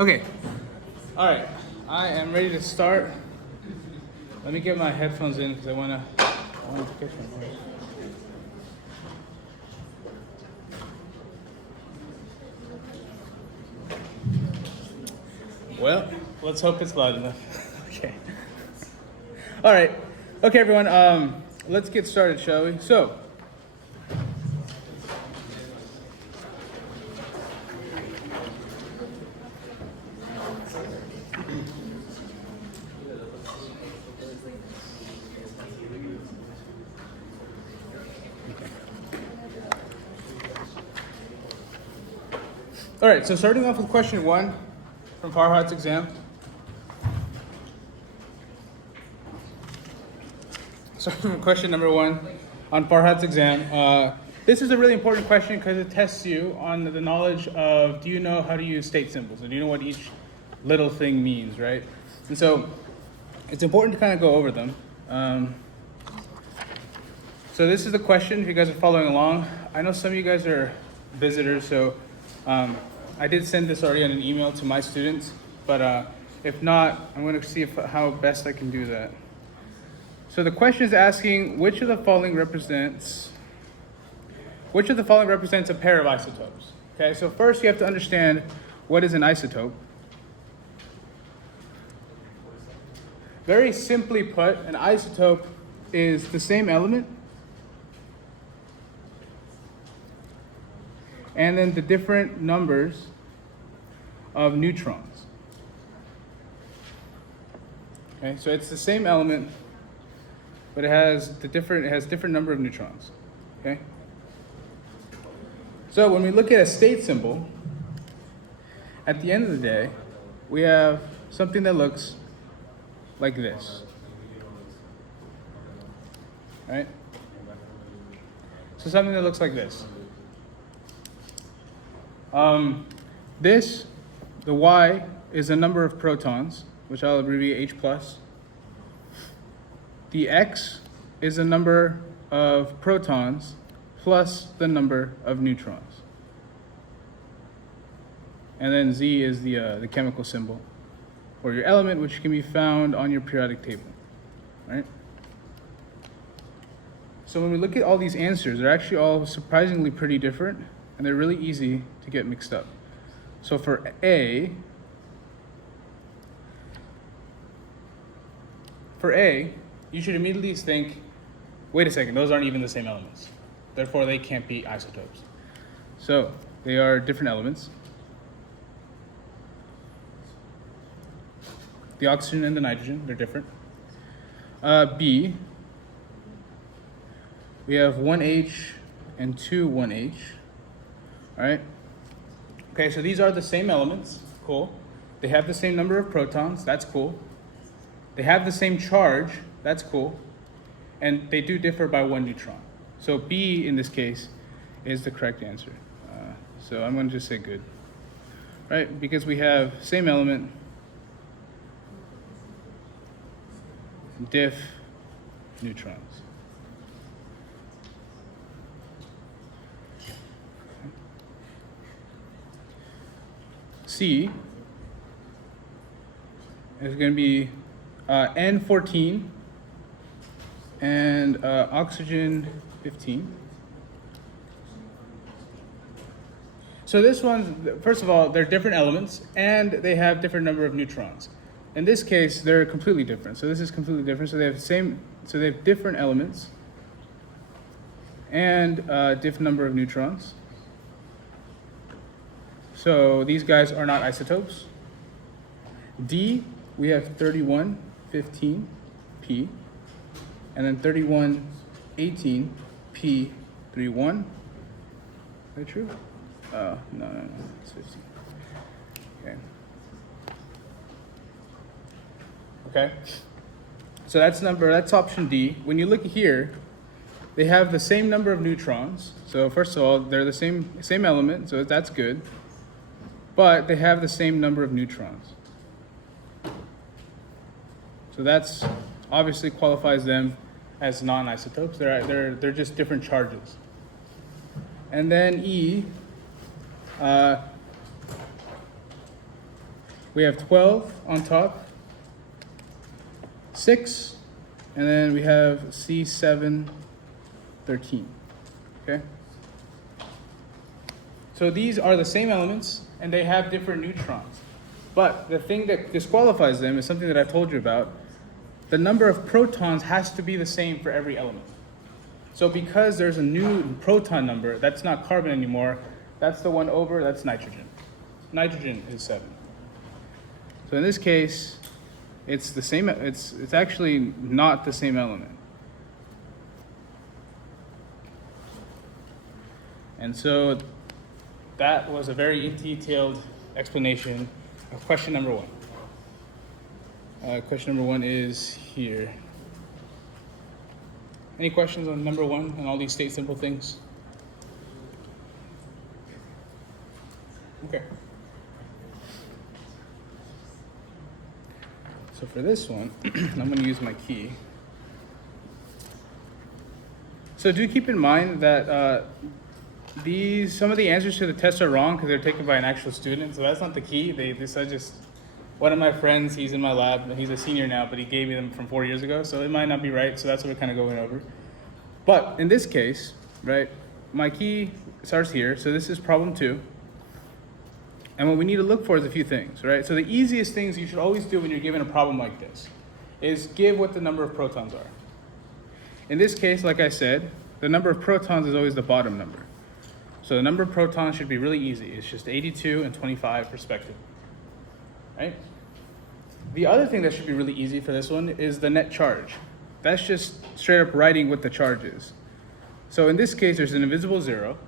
Okay. All right. I am ready to start. Let me get my headphones in because I want to catch my voice. Well, let's hope it's loud enough. Okay. All right. Okay, everyone. Let's get started, shall we? So, all right. So, starting off with question 1 from Farhad's exam. So, question number 1 on Farhad's exam. This is a really important question because it tests you on the knowledge of, do you know how to use state symbols? And do you know what each little thing means, right? And so it's important to kind of go over them. So this is the question, if you guys are following along. I know some of you guys are visitors, so I did send this already on an email to my students, but if not, I'm going to see how best I can do that. So the question is asking, which of the following represents a pair of isotopes? Okay, so first you have to understand what is an isotope. Very simply put, an isotope is the same element and then the different numbers of neutrons. Okay, so it's the same element, but it has different number of neutrons. Okay? So when we look at a state symbol, at the end of the day, we have something that looks like this. Right? So something that looks like this. The Y is a number of protons, which I'll abbreviate H plus. The X is a number of protons plus the number of neutrons. And then Z is the chemical symbol or your element, which can be found on your periodic table, right? So when we look at all these answers, they're actually all surprisingly pretty different, and they're really easy to get mixed up. So for A, you should immediately think, wait a second, those aren't even the same elements. Therefore, they can't be isotopes. So they are different elements. The oxygen and the nitrogen, they're different. B, we have 1H and 2 1H. All right. Okay, so these are the same elements. Cool. They have the same number of protons. That's cool. They have the same charge. That's cool. And they do differ by 1 neutron. So B, in this case, is the correct answer. So I'm going to just say good. Right? Because we have same element, diff, neutrons. C is going to be N14 and oxygen 15. So this one, first of all, they're different elements and they have different number of neutrons. In this case, they're completely different. So this is completely different. So they have different elements and different number of neutrons. So these guys are not isotopes. D, we have 3115 P, and then 3118 P31. Is that true? No, it's 15. Okay. So that's option D. When you look here, they have the same number of neutrons. So first of all, they're the same element, so that's good. But they have the same number of neutrons. So that's obviously qualifies them as non-isotopes. They're just different charges. And then E, we have 12 on top, 6, and then we have C7, 13. Okay? So these are the same elements, and they have different neutrons. But the thing that disqualifies them is something that I told you about. The number of protons has to be the same for every element. So because there's a new proton number, that's not carbon anymore, that's the one over, that's nitrogen. Nitrogen is 7. So in this case, it's the same, it's actually not the same element. And so that was a very detailed explanation of question number 1. Question number 1 is here. Any questions on number 1 and all these state simple things? Okay. So for this one, I'm going to use my key. So do keep in mind that some of the answers to the test are wrong because they're taken by an actual student. So that's not the key. This is just one of my friends. He's in my lab. He's a senior now, but he gave me them from 4 years ago. So it might not be right. So that's what we're kind of going over. But in this case, right, my key starts here. So this is problem 2. And what we need to look for is a few things, right? So the easiest things you should always do when you're given a problem like this is give what the number of protons are. In this case, like I said, the number of protons is always the bottom number. So the number of protons should be really easy. It's just 82 and 25 respectively, right? The other thing that should be really easy for this one is the net charge. That's just straight up writing what the charge is. So in this case, there's an invisible 0,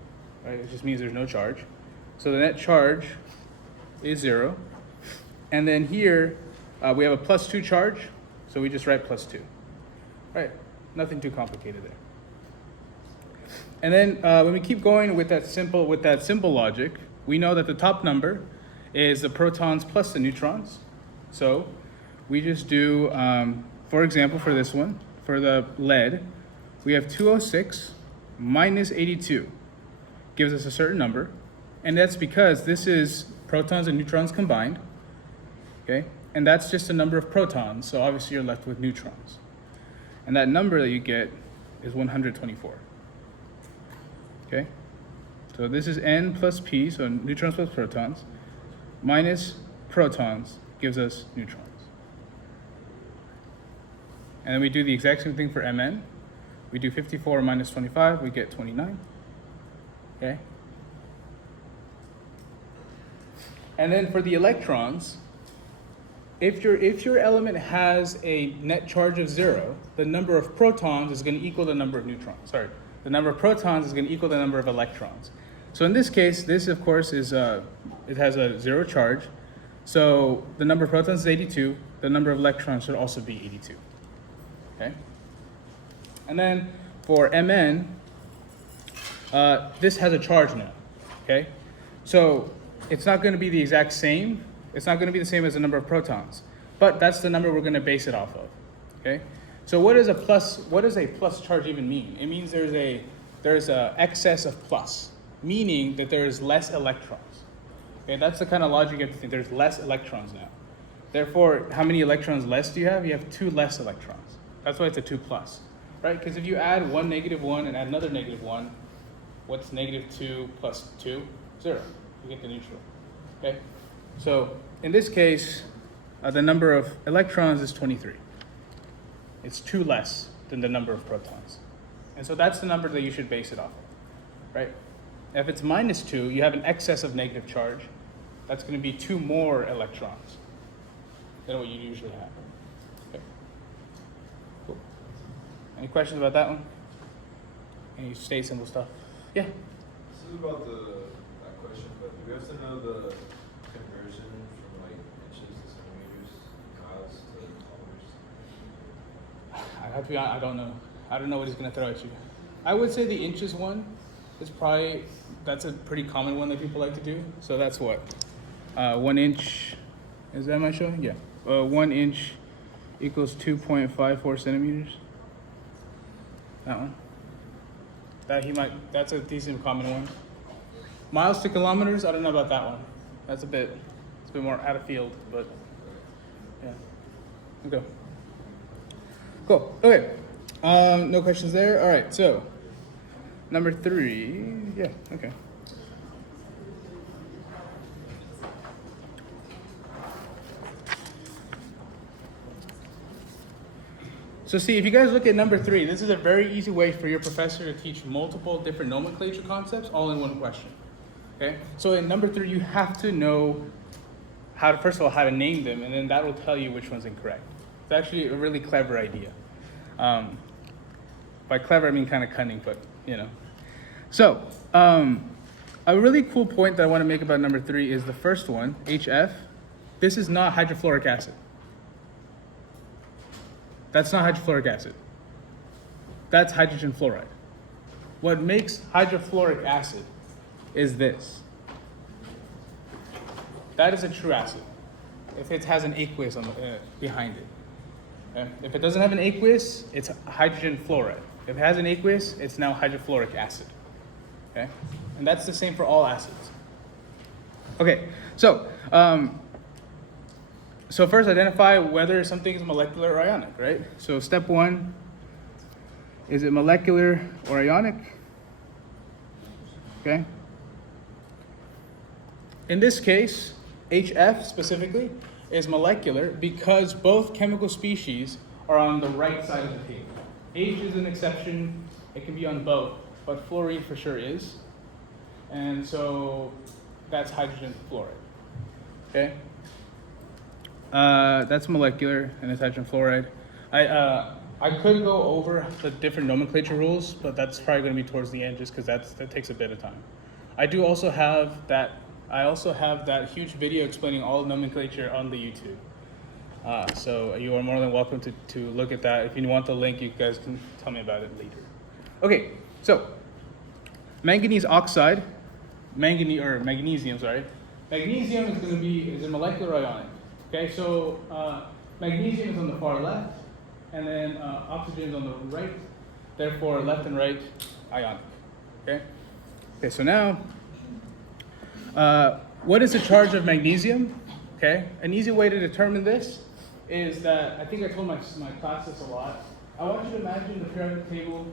right? It just means there's no charge. So the net charge is 0. And then here, we have a +2 charge, so we just write +2. Right, nothing too complicated there. And then when we keep going with that simple logic, we know that the top number is the protons plus the neutrons. So we just do, for example, for this one, for the lead, we have 206 minus 82 gives us a certain number. And that's because this is protons and neutrons combined, okay? And that's just the number of protons, so obviously you're left with neutrons. And that number that you get is 124, okay? So this is N plus P, so neutrons plus protons, minus protons gives us neutrons. And then we do the exact same thing for Mn. We do 54 minus 25, we get 29, okay? And then for the electrons, if your element has a net charge of 0, the number of protons is going to equal the number of neutrons. Sorry, the number of protons is going to equal the number of electrons. So in this case, this of course is it has a 0 charge. So the number of protons is 82. The number of electrons should also be 82. Okay. And then for Mn, this has a charge now. Okay. So it's not going to be the exact same. It's not going to be the same as the number of protons, but that's the number we're going to base it off of. Okay. So what does a plus charge even mean? It means there's a excess of plus, meaning that there is less electrons. Okay, that's the kind of logic you have to think. There's less electrons now. Therefore, how many electrons less do you have? You have 2 less electrons. That's why it's a 2 plus, right? Because if you add one -1 and add another -1, what's -2 plus 2? 0. You get the neutral. Okay. So in this case, the number of electrons is 23. It's 2 less than the number of protons. And so that's the number that you should base it off of, right? If it's -2, you have an excess of negative charge. That's going to be 2 more electrons than what you usually have. Okay. Cool. Any questions about that one? Any state symbol stuff? Yeah? This is about that question, but do we have to know the conversion from like inches to centimeters, miles to kilometers? I have to be honest, I don't know. I don't know what he's going to throw at you. I would say the inches one is probably, that's a pretty common one that people like to do. So that's what? 1 inch, is that my show? Yeah. 1 inch equals 2.54 centimeters. That one. That's a decent common one. Miles to kilometers, I don't know about that one. It's a bit a bit more out of field, but yeah. Okay. Cool. Okay. No questions there. All right. So number 3. Yeah. Okay. So see, if you guys look at number 3, this is a very easy way for your professor to teach multiple different nomenclature concepts all in one question. Okay? So in number 3, you have to know how to, first of all, how to name them, and then that will tell you which one's incorrect. It's actually a really clever idea. By clever, I mean kind of cunning, but you know. So a really cool point that I want to make about number 3 is the first one, HF. This is not hydrofluoric acid. That's not hydrofluoric acid. That's hydrogen fluoride. What makes hydrofluoric acid is this. That is a true acid if it has an aqueous on behind it. Okay? If it doesn't have an aqueous, it's hydrogen fluoride. If it has an aqueous, it's now hydrofluoric acid. Okay? And that's the same for all acids. Okay, so first identify whether something is molecular or ionic, right? So step 1, is it molecular or ionic? Okay. In this case, HF specifically is molecular because both chemical species are on the right side of the table. H is an exception, it can be on both, but fluorine for sure is. And so that's hydrogen fluoride, okay? That's molecular and it's hydrogen fluoride. I could go over the different nomenclature rules, but that's probably going to be towards the end just because that takes a bit of time. I also have that huge video explaining all nomenclature on the YouTube. So you are more than welcome to look at that. If you want the link, you guys can tell me about it later. Okay, so magnesium, sorry. Magnesium is going to be a molecular ionic. Okay, so magnesium is on the far left, and then oxygen is on the right. Therefore, left and right ionic. Okay. Okay. So now, what is the charge of magnesium? Okay. An easy way to determine this is that I think I told my class this a lot. I want you to imagine the periodic table.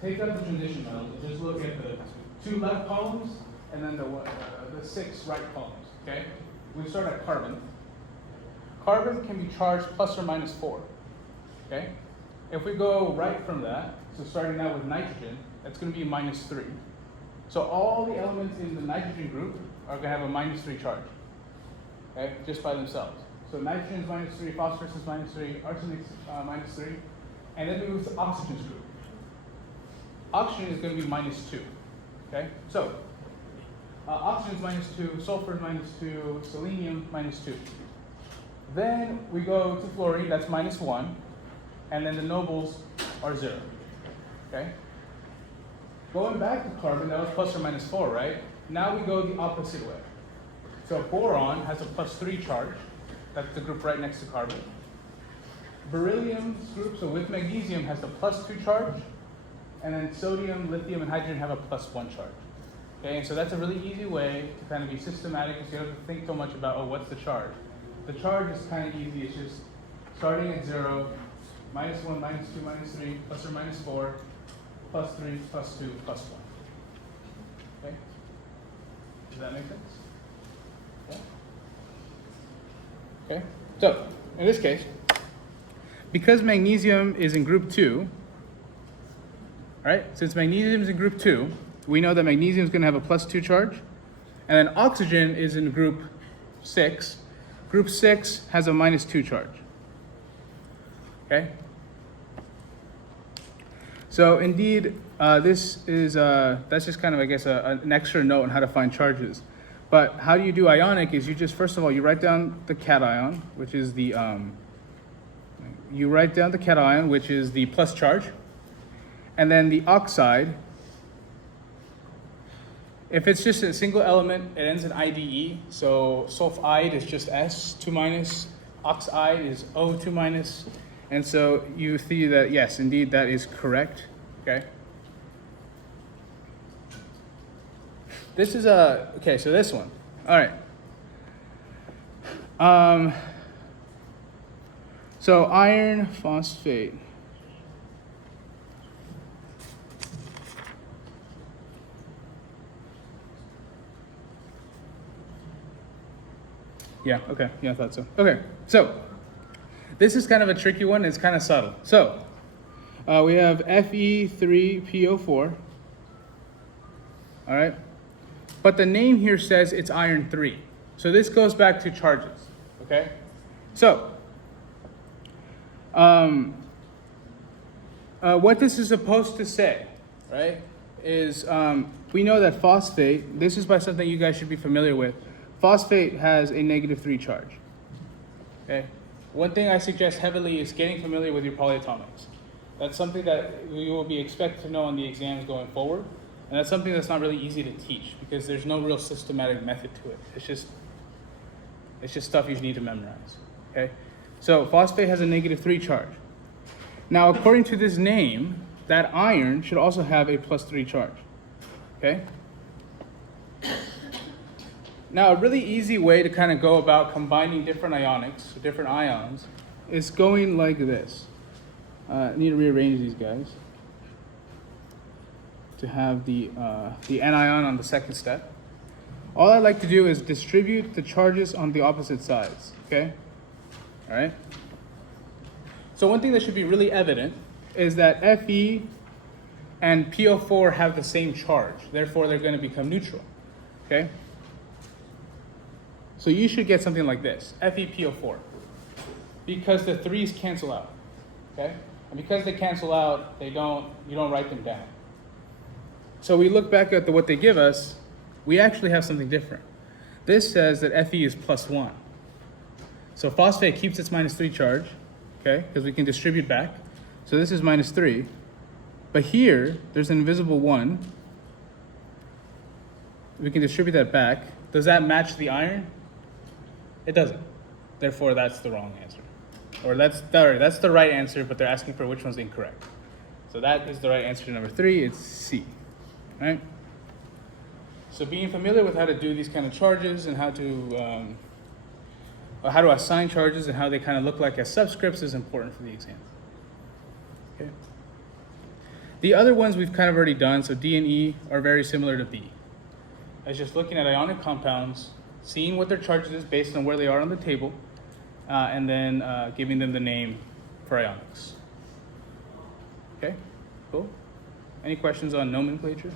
Take out the transition metals. Just look at the 2 left columns and then the 6 right columns. Okay. We start at carbon. Carbon can be charged plus or minus 4. Okay. If we go right from that, so starting out with nitrogen, that's going to be minus 3. So all the elements in the nitrogen group are going to have a minus 3 charge. Okay, just by themselves. So nitrogen is minus 3, phosphorus is minus 3, arsenic is minus 3, and then we move to oxygen's group. Oxygen is going to be minus 2. Okay, so oxygen is minus 2, sulfur is minus 2, selenium minus 2. Then we go to fluorine, that's minus 1, and then the nobles are 0. Okay? Going back to carbon, that was plus or minus 4, right? Now we go the opposite way. So boron has a plus 3 charge. That's the group right next to carbon. Beryllium's group, so with magnesium, has the plus 2 charge. And then sodium, lithium, and hydrogen have a plus 1 charge. Okay, and so that's a really easy way to kind of be systematic, so you don't have to think so much about, oh, what's the charge? The charge is kind of easy. It's just starting at 0, minus 1, minus 2, minus 3, plus or minus 4, plus 3, plus 2, plus 1. Okay? Does that make sense? Yeah? Okay? So, in this case, because magnesium is in group 2, right? Since magnesium is in group 2, we know that magnesium is going to have a plus 2 charge. And then oxygen is in group 6. Group 6 has a minus 2 charge. Okay? So indeed, this is, that's just kind of, I guess, an extra note on how to find charges. But how do you do ionic is you just, first of all, you write down the cation, which is the, plus charge. And then the oxide, if it's just a single element, it ends in IDE. So sulfide is just S, 2 minus. Oxide is O, 2 minus. And so you see that, yes, indeed, that is correct. Okay. This is okay, so this one. All right. So iron phosphate. Yeah, okay, yeah, I thought so. Okay, so this is kind of a tricky one, it's kind of subtle. So we have Fe3PO4, all right? But the name here says it's iron 3. So this goes back to charges, okay? So what this is supposed to say, right, is we know that phosphate, this is by something you guys should be familiar with, phosphate has a -3 charge, okay? One thing I suggest heavily is getting familiar with your polyatomics. That's something that you will be expected to know on the exams going forward, and that's something that's not really easy to teach because there's no real systematic method to it. It's just stuff you need to memorize, okay? So phosphate has a -3 charge. Now, according to this name, that iron should also have a +3 charge, okay? Now, a really easy way to kind of go about combining different ionics, different ions, is going like this. I need to rearrange these guys to have the anion on the second step. All I like to do is distribute the charges on the opposite sides, okay? All right? So one thing that should be really evident is that Fe and PO4 have the same charge. Therefore, they're going to become neutral, okay? So you should get something like this, FePO4, because the 3's cancel out, okay? And because they cancel out, you don't write them down. So we look back at what they give us, we actually have something different. This says that Fe is +1. So phosphate keeps its -3 charge, okay? Because we can distribute back. So this is -3. But here, there's an invisible 1. We can distribute that back. Does that match the iron? It doesn't. Therefore, that's the wrong answer. Or that's the right answer, but they're asking for which one's incorrect. So that is the right answer to number 3. It's C, right? So being familiar with how to do these kind of charges and how to assign charges and how they kind of look like as subscripts is important for the exam. Okay. The other ones we've kind of already done, so D and E are very similar to B. It's just looking at ionic compounds, seeing what their charges is based on where they are on the table, and then giving them the name for ionics. Okay, cool. Any questions on nomenclature?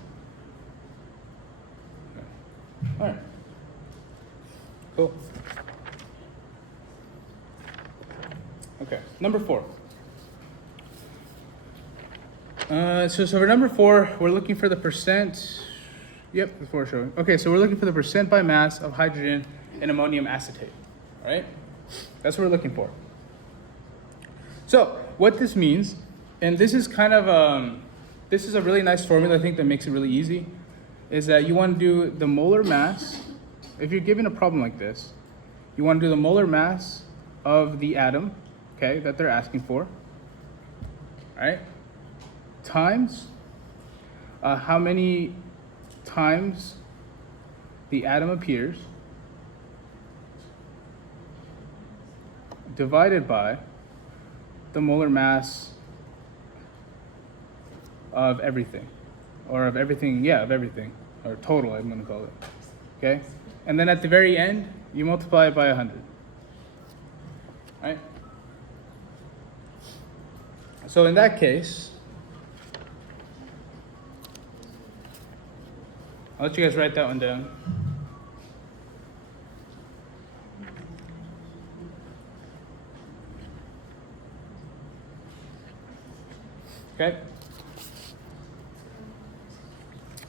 All right, cool. Okay, number 4. So for number 4, we're looking for the percent. Yep, before showing. Okay, so we're looking for the percent by mass of hydrogen in ammonium acetate. All right, that's what we're looking for. So what this means, and this is kind of this is a really nice formula I think that makes it really easy, is that you want to do the molar mass. If you're given a problem like this, you want to do the molar mass of the atom, okay, that they're asking for, all right, times how many times the atom appears, divided by the molar mass of everything, or of everything, yeah, of everything, or total, I'm going to call it, okay? And then at the very end, you multiply it by 100, right? So in that case, I'll let you guys write that one down. Okay.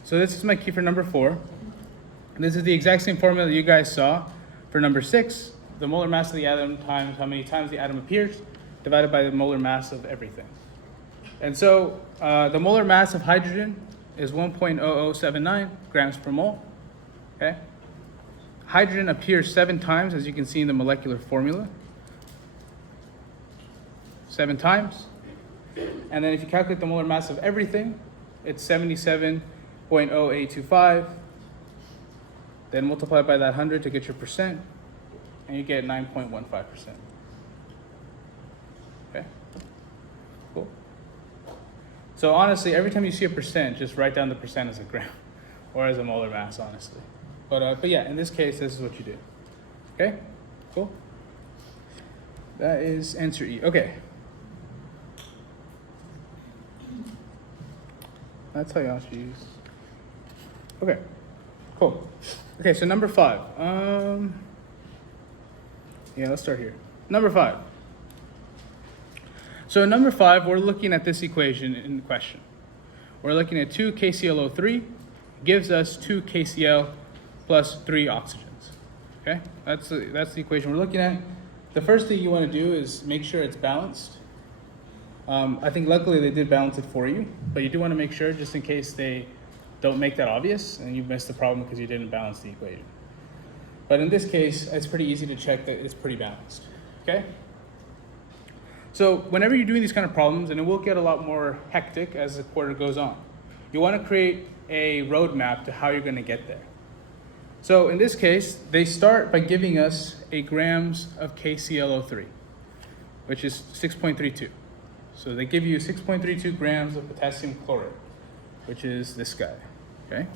So this is my key for number 4. And this is the exact same formula that you guys saw for number 6. The molar mass of the atom times how many times the atom appears, divided by the molar mass of everything. And so the molar mass of hydrogen is 1.0079 grams per mole, okay? Hydrogen appears 7 times, as you can see in the molecular formula. 7 times. And then if you calculate the molar mass of everything, it's 77.0825. Then multiply by that 100 to get your percent. and you get 9.15%. Okay, cool. So honestly, every time you see a percent, just write down the percent as a gram or as a molar mass, honestly. But yeah, in this case, this is what you do. Okay, cool. That is answer E. Okay. That's how y'all should use. Okay, cool. Okay, so number 5. Yeah, let's start here. Number 5. So in number 5, we're looking at this equation in question. We're looking at 2 KClO3 gives us 2 KCl plus 3 oxygens. Okay, that's the equation we're looking at. The first thing you want to do is make sure it's balanced. I think luckily they did balance it for you, but you do want to make sure just in case they don't make that obvious and you missed the problem because you didn't balance the equation. But in this case, it's pretty easy to check that it's pretty balanced, okay? So whenever you're doing these kind of problems, and it will get a lot more hectic as the quarter goes on, you want to create a roadmap to how you're going to get there. So in this case, they start by giving us a grams of KClO3, which is 6.32. So they give you 6.32 grams of potassium chlorate, which is this guy, okay?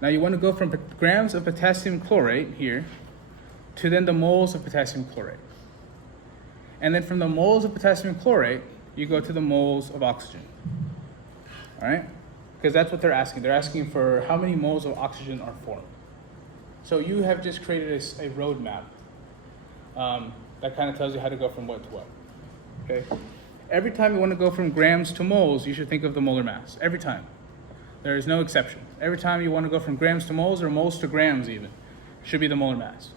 Now you want to go from grams of potassium chlorate here to then the moles of potassium chlorate. And then from the moles of potassium chlorate, you go to the moles of oxygen, all right? Because that's what they're asking. They're asking for how many moles of oxygen are formed. So you have just created a roadmap that kind of tells you how to go from what to what, okay? Every time you want to go from grams to moles, you should think of the molar mass, every time. There is no exception. Every time you want to go from grams to moles or moles to grams even, should be the molar mass,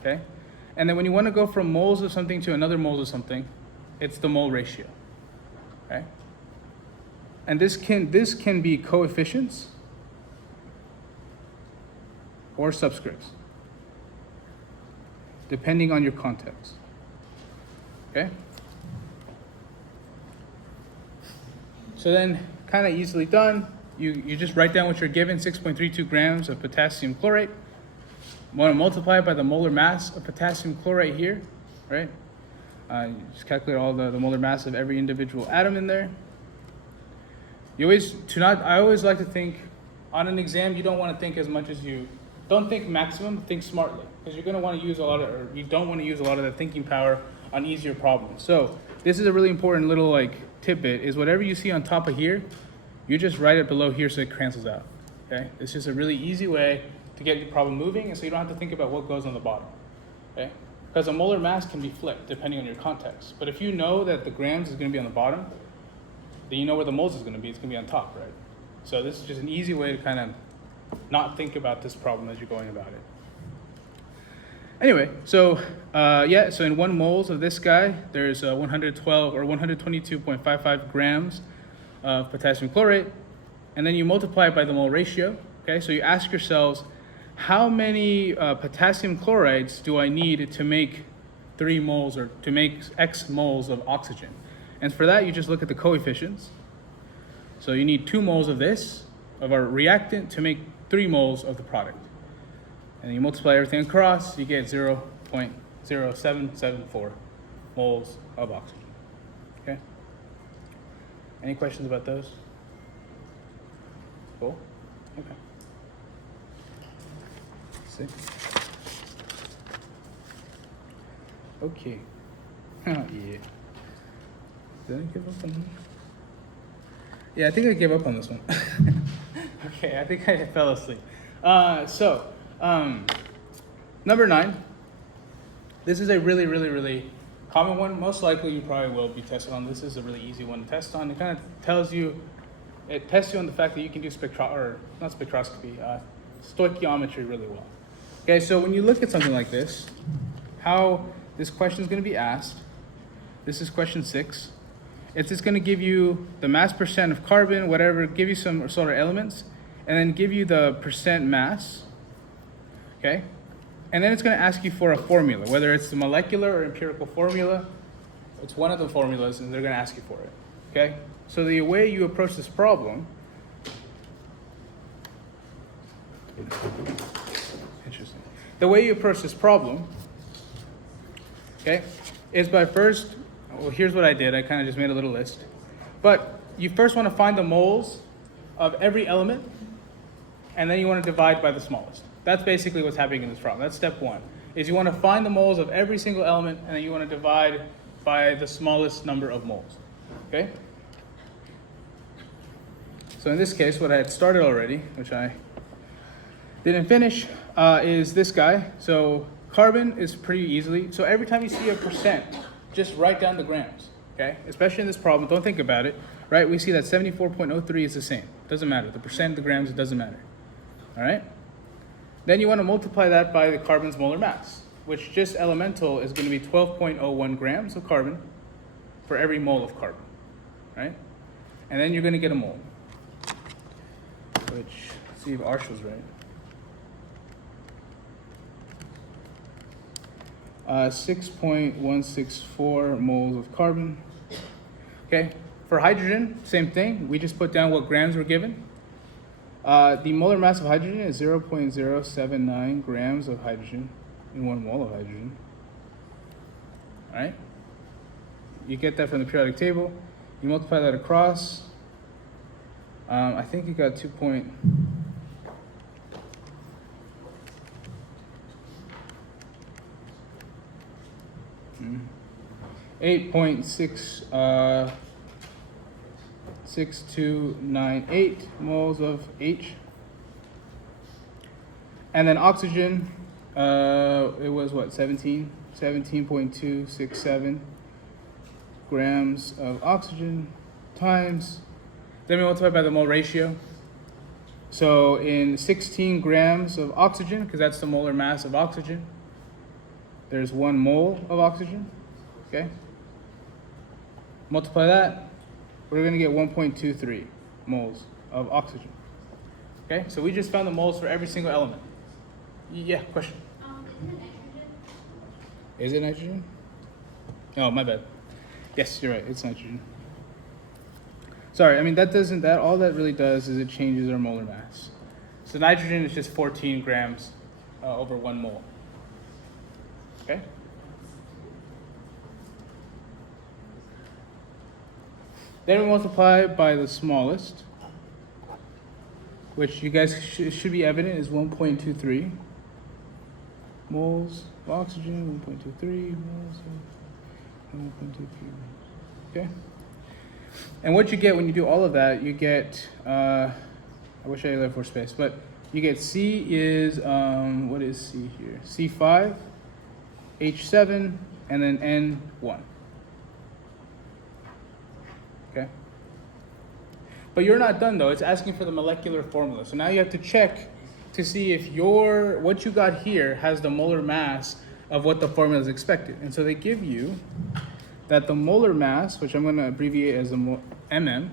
okay? And then when you want to go from moles of something to another moles of something, it's the mole ratio, okay? And this can be coefficients or subscripts, depending on your context, okay? So then, kind of easily done, you just write down what you're given, 6.32 grams of potassium chlorate. Want to multiply it by the molar mass of potassium chlorate here, right? Just calculate all the molar mass of every individual atom in there. I always like to think, on an exam, you don't want to think as much as don't think maximum, think smartly. Because you're going to want to use you don't want to use a lot of the thinking power on easier problems. So this is a really important little tidbit, is whatever you see on top of here, you just write it below here so it cancels out, okay? It's just a really easy way to get your problem moving, and so you don't have to think about what goes on the bottom, okay? Because a molar mass can be flipped depending on your context. But if you know that the grams is going to be on the bottom, then you know where the moles is going to be. It's going to be on top, right? So this is just an easy way to kind of not think about this problem as you're going about it. Anyway, so so in 1 moles of this guy, there's 112 or 122.55 grams of potassium chlorate, and then you multiply it by the mole ratio, okay? So you ask yourselves, how many potassium chlorides do I need to make 3 moles or to make X moles of oxygen? And for that, you just look at the coefficients. So you need 2 moles of this, of our reactant, to make 3 moles of the product. And you multiply everything across, you get 0.0774 moles of oxygen, okay? Any questions about those? Cool, okay. 6. Okay, yeah. Did I give up on this? Yeah, I think I gave up on this one. Okay, I think I fell asleep. Number 9. This is a really, really, really common one. Most likely you probably will be tested on. This is a really easy one to test on. It kind of tests you on the fact that you can do stoichiometry really well. Okay, so when you look at something like this, how this question is going to be asked, this is question 6. It's just going to give you the mass percent of carbon, whatever, give you some solar elements, and then give you the percent mass, okay? And then it's going to ask you for a formula, whether it's the molecular or empirical formula. It's one of the formulas, and they're going to ask you for it, okay? So the way you approach this problem, interesting. The way you approach this problem okay, is by first, well, here's what I did. I kind of just made a little list. But you first want to find the moles of every element, and then you want to divide by the smallest. That's basically what's happening in this problem. That's step one, is you want to find the moles of every single element, and then you want to divide by the smallest number of moles, okay? So in this case, what I had started already, which I didn't finish, is this guy. So carbon is pretty easily. So every time you see a percent, just write down the grams, okay? Especially in this problem, don't think about it, right? We see that 74.03 is the same. Doesn't matter. The percent, the grams, it doesn't matter, all right? Then you want to multiply that by the carbon's molar mass, which just elemental is going to be 12.01 grams of carbon for every mole of carbon, right? And then you're going to get a mole, which, let's see if Arshil's right. 6.164 moles of carbon. Okay, for hydrogen, same thing. We just put down what grams were given. The molar mass of hydrogen is 0.079 grams of hydrogen in 1 mole of hydrogen. All right, you get that from the periodic table. You multiply that across. I think you got 8.6298 moles of H. And then oxygen, it was what, 17.267 grams of oxygen times, then we multiply by the mole ratio. So in 16 grams of oxygen, because that's the molar mass of oxygen, there's 1 mole of oxygen, okay? Multiply that, we're gonna get 1.23 moles of oxygen. Okay, so we just found the moles for every single element. Yeah, question? Is it nitrogen? Oh, my bad. Yes, you're right, it's nitrogen. Sorry, I mean, all that really does is it changes our molar mass. So nitrogen is just 14 grams over 1 mole. Okay? Then we multiply by the smallest, which you guys should be evident is 1.23 moles of oxygen, 1.23 moles of 1.23 moles. Okay? And what you get when you do all of that, you get, I wish I left more space, but you get C is, what is C here? C5, H7, and then N1. Okay? But you're not done though, it's asking for the molecular formula. So now you have to check to see if what you got here has the molar mass of what the formula is expected. And so they give you that the molar mass, which I'm going to abbreviate as mm,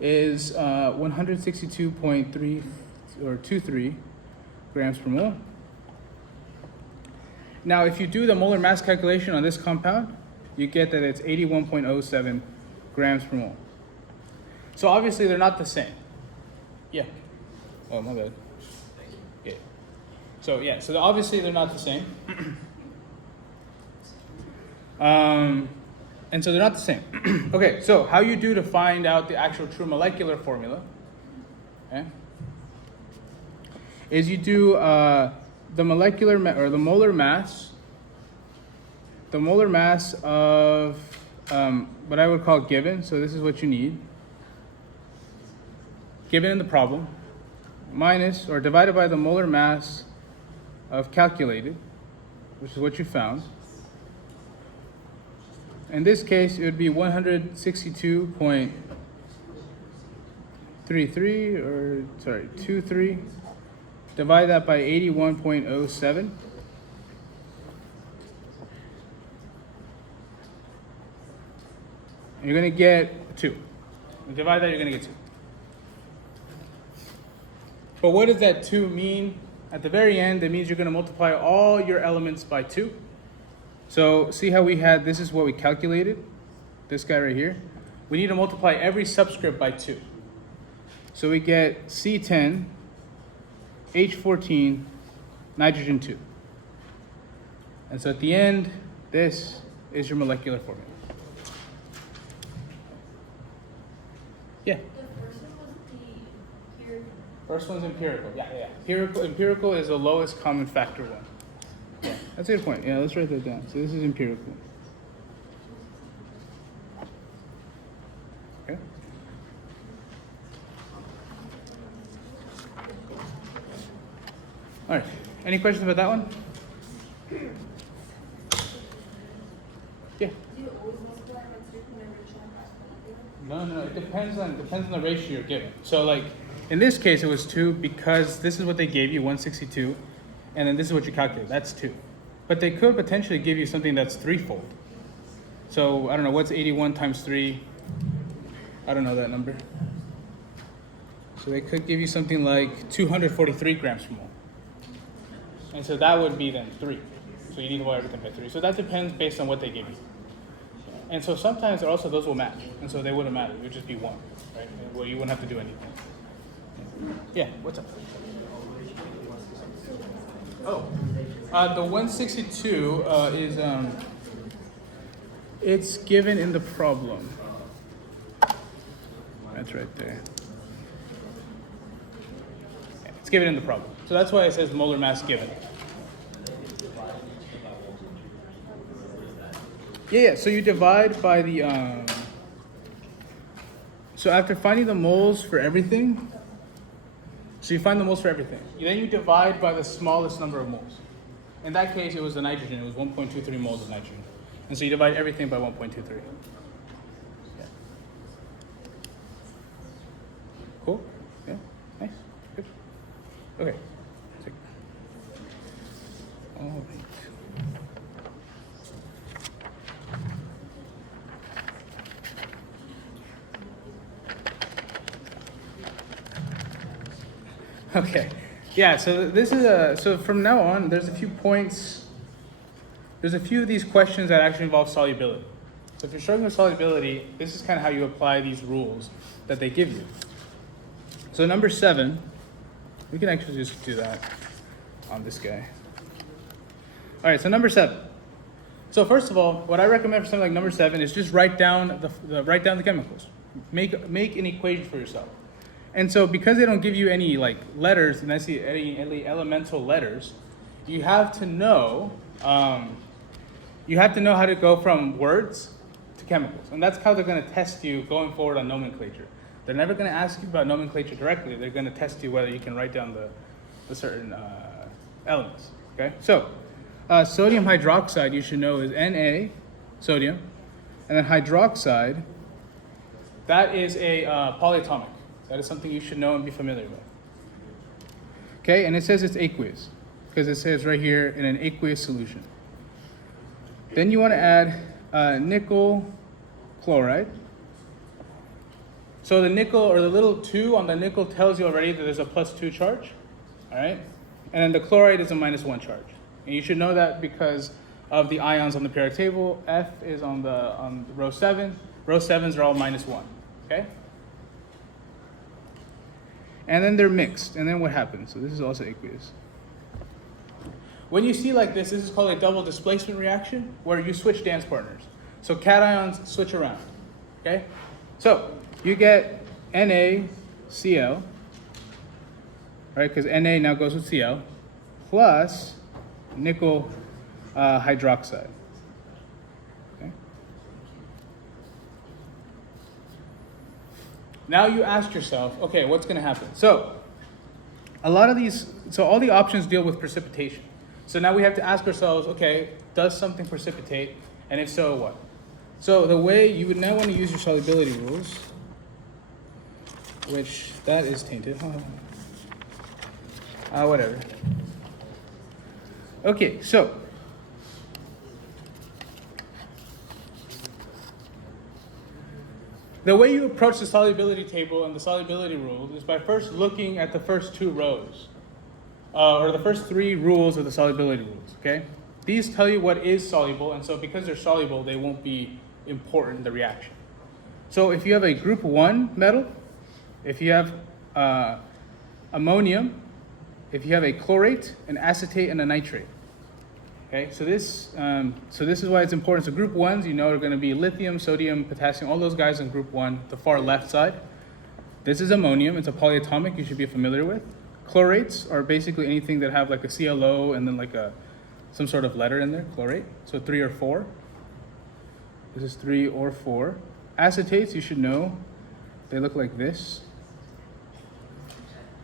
is 162.3 or 23 grams per mole. Now, if you do the molar mass calculation on this compound, you get that it's 81.07 grams per mole. So obviously they're not the same. Yeah. Oh, my bad. Yeah. So obviously they're not the same. And so they're not the same. Okay, so how you do to find out the actual true molecular formula, okay, is you do the molecular or the molar mass of what I would call given. So this is what you need. Given in the problem, minus or divided by the molar mass of calculated, which is what you found. In this case, it would be 23. Divide that by 81.07. And you're going to get 2. And divide that, you're going to get 2. But what does that 2 mean? At the very end, that means you're going to multiply all your elements by 2. So see how we had, this is what we calculated, this guy right here. We need to multiply every subscript by 2. So we get C10, H14, nitrogen 2. And so at the end, This is your molecular formula. Yeah. The first one was the empirical. First one's empirical. Yeah. Empirical is the lowest common factor one. Yeah, that's a good point. Yeah, let's write that down. So this is empirical. Okay. All right. Any questions about that one? Yeah. Do you always multiply by 2 whenever you try to calculate? No. It depends on the ratio you're given. So like in this case, it was 2 because this is what they gave you, 162, and then this is what you calculate. That's 2. But they could potentially give you something that's threefold. So I don't know what's 81 times 3. I don't know that number. So they could give you something like 243 grams per mole. And so that would be then 3. So you need to divide everything by 3. So that depends based on what they give you. And so sometimes also those will match. And so they wouldn't matter. It would just be 1, right? Well, you wouldn't have to do anything. Yeah, what's up? Oh, the 162 is, it's given in the problem. That's right there. Yeah, it's given in the problem. So that's why it says molar mass given. Yeah, so you divide by the, so after finding the moles for everything, so you find the moles for everything. Then you divide by the smallest number of moles. In that case, it was the nitrogen. It was 1.23 moles of nitrogen. And so you divide everything by 1.23. Yeah. Cool? Yeah? Nice? Good? Okay. Sick. All right. Okay, yeah, so this is so from now on, there's a few points, there's a few of these questions that actually involve solubility. So if you're struggling with solubility, this is kind of how you apply these rules that they give you. So number 7, we can actually just do that on this guy. All right, so number 7. So first of all, what I recommend for something like number 7 is just write down the chemicals. Make an equation for yourself. And so because they don't give you any like letters, and that's any elemental letters, you have to know how to go from words to chemicals. And that's how they're going to test you going forward on nomenclature. They're never going to ask you about nomenclature directly. They're going to test you whether you can write down the certain elements. Okay, so sodium hydroxide you should know is Na, sodium, and then hydroxide, that is a polyatomic. That is something you should know and be familiar with. Okay, and it says it's aqueous because it says right here in an aqueous solution. Then you want to add nickel chloride. So the nickel, or the little 2 on the nickel, tells you already that there's a +2 charge. All right, and then the chloride is a -1 charge. And you should know that because of the ions on the periodic table. F is on row 7. Row 7s are all -1. Okay. And then they're mixed. And then what happens? So this is also aqueous. When you see like this is called a double displacement reaction, where you switch dance partners. So cations switch around. Okay? So you get NaCl, right? Because Na now goes with Cl, plus nickel hydroxide. Okay? Now you ask yourself, okay, what's going to happen? So all the options deal with precipitation. So now we have to ask ourselves, okay, does something precipitate? And if so, what? So the way you would now want to use your solubility rules, which that is tainted. Whatever. Okay, so the way you approach the solubility table and the solubility rules is by first looking at the first 2 rows, or the first 3 rules of the solubility rules, okay? These tell you what is soluble, and so because they're soluble, they won't be important in the reaction. So if you have a group 1 metal, if you have ammonium, if you have a chlorate, an acetate, and a nitrate, Okay, so this is why it's important. So group ones, you know, are going to be lithium, sodium, potassium, all those guys in group one, the far left side. This is ammonium. It's a polyatomic you should be familiar with. Chlorates are basically anything that have like a ClO and then like some sort of letter in there, chlorate. So 3 or 4. This is 3 or 4. Acetates, you should know. They look like this.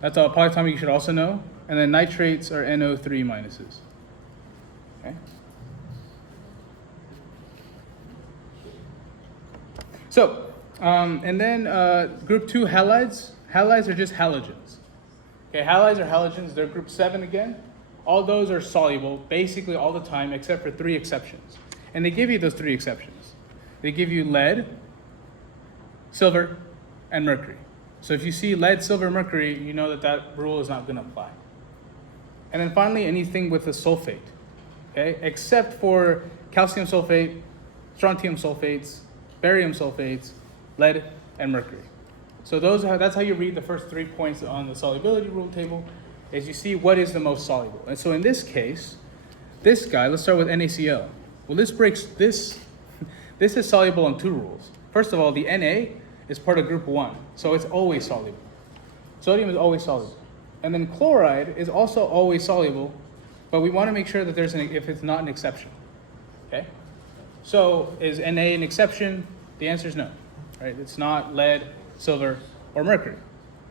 That's a polyatomic you should also know. And then nitrates are NO3 minuses. Okay. So, and then group 2 halides. Halides are just halogens. Okay, halides are halogens. They're group 7 again. All those are soluble basically all the time except for 3 exceptions. And they give you those 3 exceptions. They give you lead, silver, and mercury. So if you see lead, silver, mercury, you know that rule is not going to apply. And then finally, anything with a sulfate. Okay, except for calcium sulfate, strontium sulfates, barium sulfates, lead, and mercury. So that's how you read the first 3 points on the solubility rule table, is you see what is the most soluble. And so in this case, this guy, let's start with NaCl. Well, this is soluble on 2 rules. First of all, the Na is part of group 1, so it's always soluble. Sodium is always soluble. And then chloride is also always soluble, but we want to make sure that if it's not an exception. Okay? So is Na an exception? The answer is no. Right? It's not lead, silver, or mercury.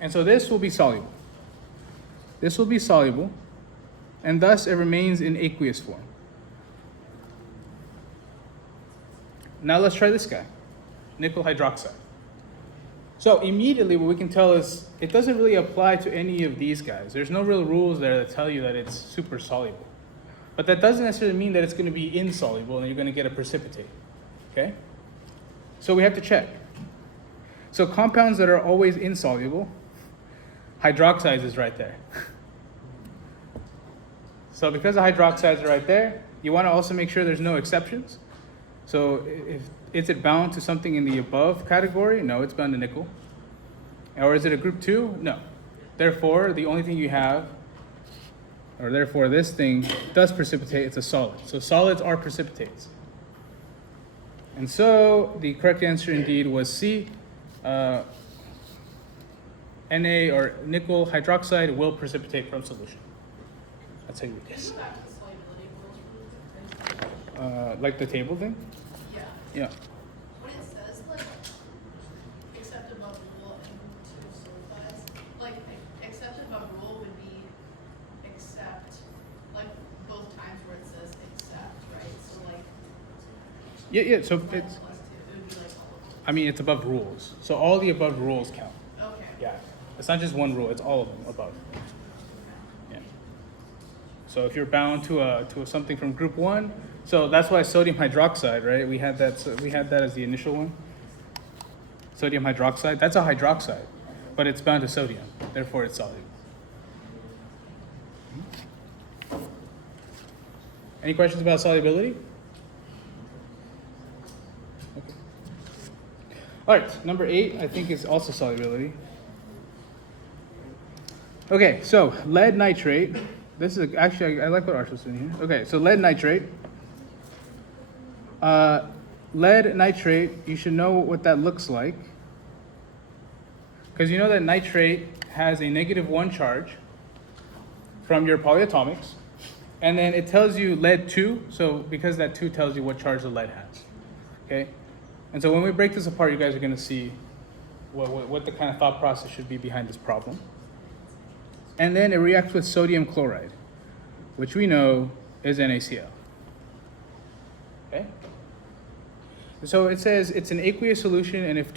And so this will be soluble. This will be soluble, and thus it remains in aqueous form. Now let's try this guy, nickel hydroxide. So immediately what we can tell is it doesn't really apply to any of these guys. There's no real rules there that tell you that it's super soluble. But that doesn't necessarily mean that it's going to be insoluble and you're going to get a precipitate. Okay? So we have to check. So compounds that are always insoluble, hydroxides is right there. So because the hydroxides are right there, you want to also make sure there's no exceptions. So is it bound to something in the above category? No, it's bound to nickel. Or is it a group 2? No. Therefore, the only thing you have, or therefore this thing does precipitate, it's a solid. So solids are precipitates. And so the correct answer indeed was C. Na or nickel hydroxide will precipitate from solution. That's how you read this. Like the table thing? Yeah. When it says like except above rule and to solidifies, like except above rule would be except, like both times where it says except, right? So like Yeah, so lead it's, plus 2, it would be like all of them. I mean, it's above rules. So all the above rules count. Okay. Yeah. It's not just one rule, it's all of them above. Yeah. So if you're bound to something from group 1, so that's why sodium hydroxide, right? We had that as the initial one. Sodium hydroxide, that's a hydroxide, but it's bound to sodium, therefore it's soluble. Any questions about solubility? Okay. All right, number 8, I think is also solubility. Okay, so lead nitrate. This is actually, I like what Arshil's doing here. Okay, so lead nitrate. Lead nitrate, you should know what that looks like. Because you know that nitrate has a -1 charge from your polyatomics. And then it tells you lead 2, so because that 2 tells you what charge the lead has. Okay? And so when we break this apart, you guys are going to see what the kind of thought process should be behind this problem. And then it reacts with sodium chloride, which we know is NaCl. Okay? So it says it's an aqueous solution, and it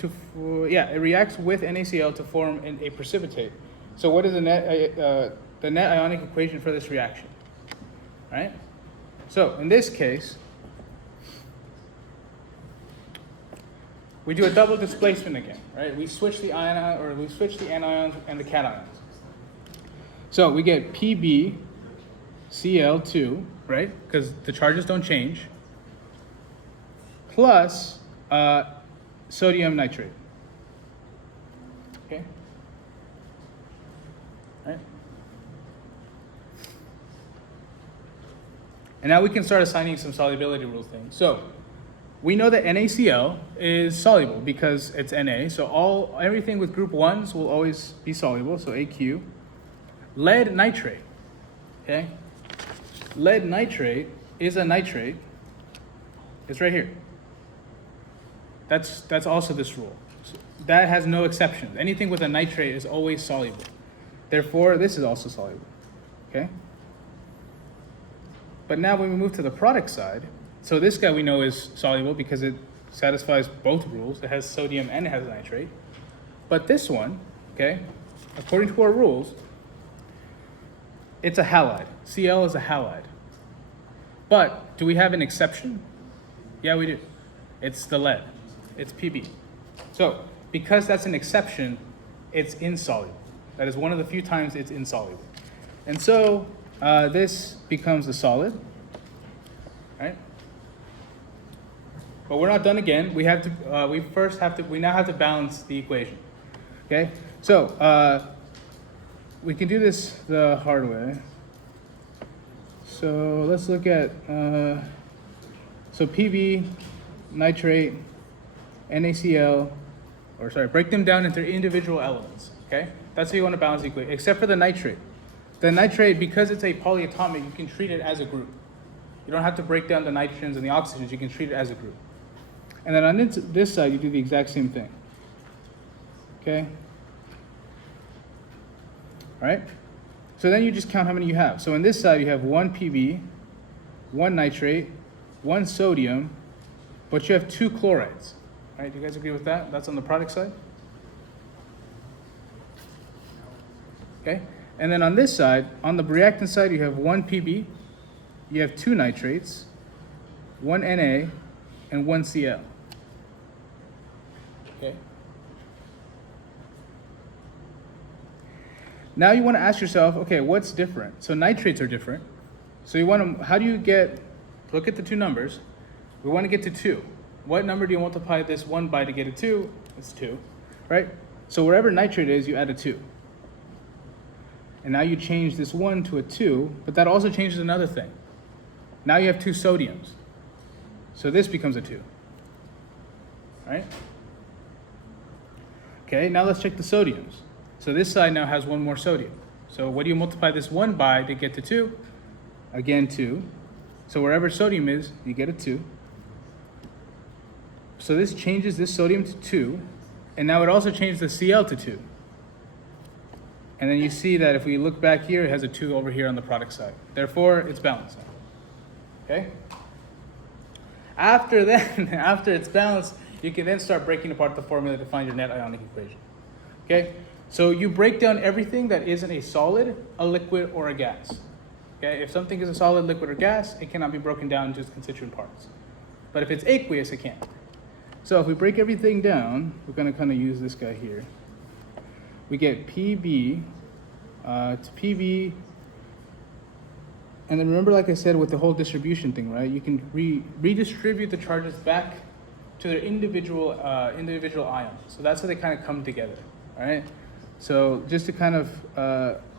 reacts with NaCl to form a precipitate. So what is the net ionic equation for this reaction? Right? So in this case, we do a double displacement again, right? We switch the anions and the cations. So we get PbCl2, right? Because the charges don't change, plus sodium nitrate. Okay? Right? And now we can start assigning some solubility rule things. So we know that NaCl is soluble because it's Na. So everything with group 1s will always be soluble. So AQ. Lead nitrate. Okay? Lead nitrate is a nitrate. It's right here. That's also this rule. So that has no exceptions. Anything with a nitrate is always soluble. Therefore, this is also soluble. Okay? But now when we move to the product side, so this guy we know is soluble because it satisfies both rules. It has sodium and it has nitrate. But this one, okay, according to our rules, it's a halide. Cl is a halide. But do we have an exception? Yeah, we do. It's the lead. It's Pb. So because that's an exception, it's insoluble. That is one of the few times it's insoluble. And so this becomes a solid, right? But we're not done again. We have to. We now have to balance the equation. Okay. So we can do this the hard way. So let's look at so Pb, nitrate, NaCl, break them down into individual elements. Okay. That's how you want to balance the equation, except for the nitrate. The nitrate, because it's a polyatomic, you can treat it as a group. You don't have to break down the nitrogens and the oxygens. You can treat it as a group. And then on this side, you do the exact same thing. Okay? All right? So then you just count how many you have. So on this side, you have 1 Pb, 1 nitrate, 1 sodium, but you have 2 chlorides. All right? Do you guys agree with that? That's on the product side? Okay? And then on this side, on the reactant side, you have 1 Pb, you have 2 nitrates, 1 Na, and 1 Cl. Okay? Now you want to ask yourself, okay, what's different? So nitrates are different. So you want to, how do you look at the two numbers. We want to get to 2. What number do you multiply this 1 by to get a 2? It's 2, right? So wherever nitrate is, you add a 2. And now you change this 1 to a 2, but that also changes another thing. Now you have 2 sodiums. So this becomes a 2. Right? Okay, now let's check the sodiums. So this side now has 1 more sodium. So what do you multiply this 1 by to get to 2? Again, 2. So wherever sodium is, you get a 2. So this changes this sodium to 2. And now it also changes the Cl to 2. And then you see that if we look back here, it has a 2 over here on the product side. Therefore, it's balanced. Okay? After it's balanced, you can then start breaking apart the formula to find your net ionic equation. Okay? So you break down everything that isn't a solid, a liquid, or a gas. Okay? If something is a solid, liquid, or gas, it cannot be broken down into its constituent parts. But if it's aqueous, it can. So if we break everything down, we're going to kind of use this guy here. We get Pb to Pb, and then remember, like I said, with the whole distribution thing, right? You can redistribute the charges back to their individual ions. So that's how they kind of come together, all right? So just to kind of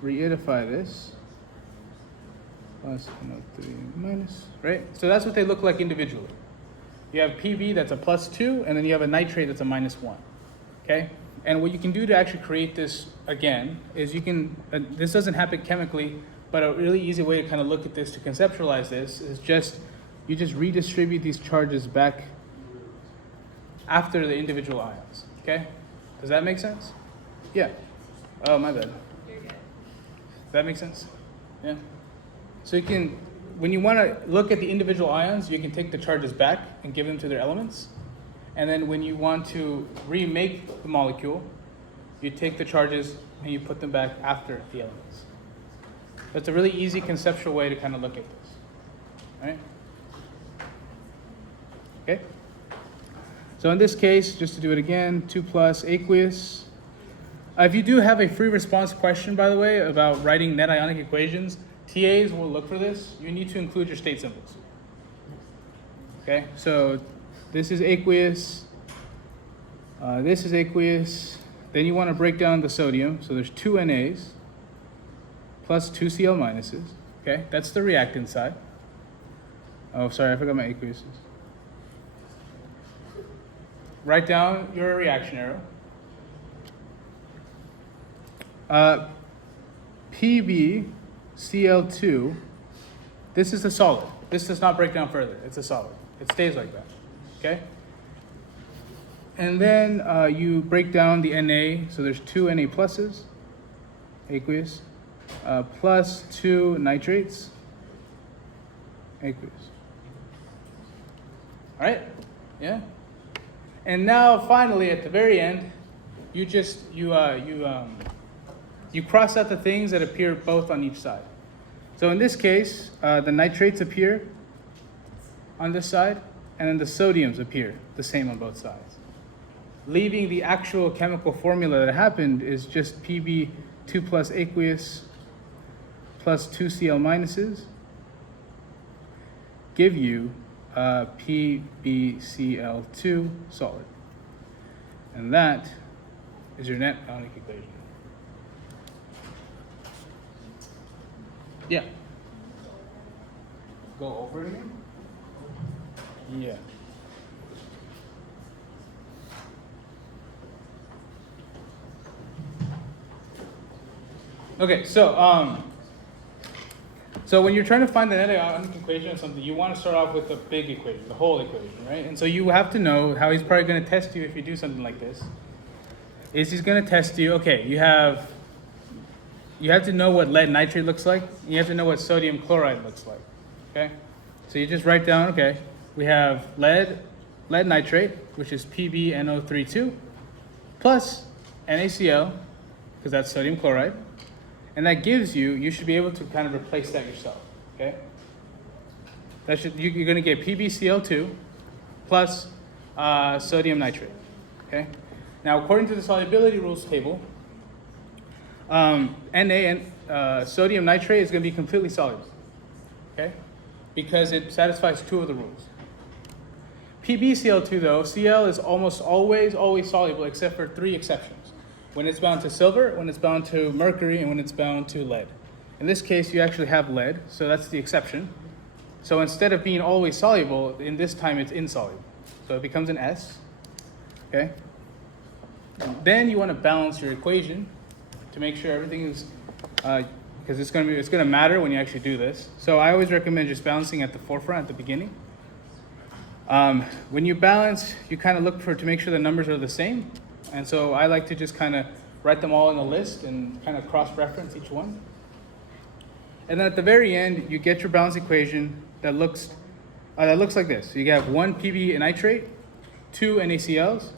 reiterify this, plus NO3 minus, right? So that's what they look like individually. You have Pb that's a +2, and then you have a nitrate that's a -1, okay? And what you can do to actually create this again is you can, this doesn't happen chemically, but a really easy way to kind of look at this, to conceptualize this, is you just redistribute these charges back after the individual ions, okay? Does that make sense? Yeah. Oh, my bad. You're good. Does that make sense? Yeah. So you can, when you want to look at the individual ions, you can take the charges back and give them to their elements. And then when you want to remake the molecule, you take the charges and you put them back after the elements. That's a really easy conceptual way to kind of look at this. All right? Okay? So in this case, just to do it again, 2 plus aqueous. If you do have a free response question, by the way, about writing net ionic equations, TAs will look for this. You need to include your state symbols. Okay? So this is aqueous. This is aqueous. Then you want to break down the sodium. So there's 2 NAs plus 2 Cl minuses. Okay, that's the reactant side. Oh, sorry, I forgot my aqueous. Write down your reaction arrow. PbCl2, this is a solid. This does not break down further. It's a solid. It stays like that, okay? And then you break down the Na, so there's 2 Na pluses, aqueous, plus 2 nitrates, aqueous. All right? Yeah? And now finally at the very end, you cross out the things that appear both on each side. So in this case, the nitrates appear on this side, and then the sodiums appear the same on both sides. Leaving the actual chemical formula that happened is just Pb2 plus aqueous plus 2 Cl minuses give you PbCl2 solid. And that is your net ionic equation. Yeah. Go over it again? Yeah. Okay, so when you're trying to find the net ionic equation of something, you want to start off with the big equation, the whole equation, right? And so you have to know how he's probably going to test you if you do something like this. Is he's going to test you, okay, you have to know what lead nitrate looks like, and you have to know what sodium chloride looks like, okay? So you just write down, okay, we have lead nitrate, which is PbNO32, plus NaCl, because that's sodium chloride. And that gives you should be able to kind of replace that yourself, okay? You're gonna get PbCl2 plus sodium nitrate, okay? Now, according to the solubility rules table, Na and sodium nitrate is gonna be completely soluble, okay? Because it satisfies 2 of the rules. PbCl2 though, Cl is almost always soluble except for 3 exceptions. When it's bound to silver, when it's bound to mercury, and when it's bound to lead. In this case, you actually have lead, so that's the exception. So instead of being always soluble, in this time it's insoluble. So it becomes an S, okay? Then you want to balance your equation to make sure everything is, because it's gonna matter when you actually do this. So I always recommend just balancing at the forefront at the beginning. When you balance, you kind of look to make sure the numbers are the same. And so I like to just kind of write them all in a list and kind of cross-reference each one. And then at the very end, you get your balance equation that looks like this. So you have 1 Pb nitrate, 2 NaCls,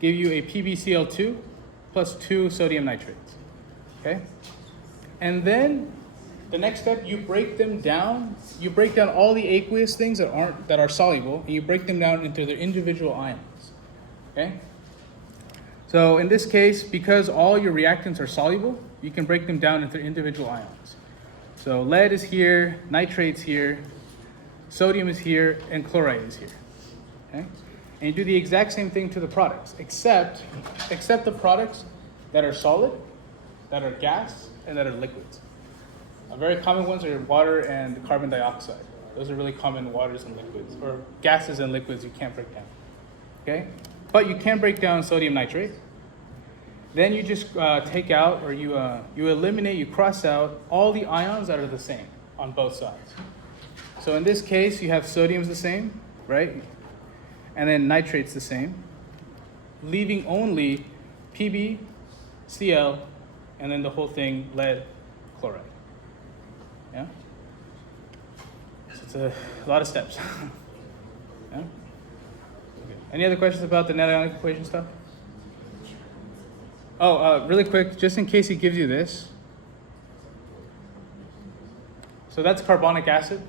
give you a PbCl2 plus 2 sodium nitrates. Okay? And then the next step, you break them down. You break down all the aqueous things that are soluble, and you break them down into their individual ions. Okay? So in this case, because all your reactants are soluble, you can break them down into individual ions. So lead is here, nitrate's here, sodium is here, and chloride is here. Okay? And you do the exact same thing to the products, except the products that are solid, that are gas, and that are liquids. Very common ones are water and carbon dioxide. Those are really common waters and liquids, or gases and liquids you can't break down. Okay? But you can break down sodium nitrate. Then you just take out, or you eliminate, you cross out all the ions that are the same on both sides. So in this case, you have sodium's the same, right? And then nitrate's the same, leaving only Pb, Cl, and then the whole thing, lead, chloride. Yeah? So it's a lot of steps. Yeah? Okay. Any other questions about the net ionic equation stuff? Oh, really quick, just in case he gives you this. So that's carbonic acid.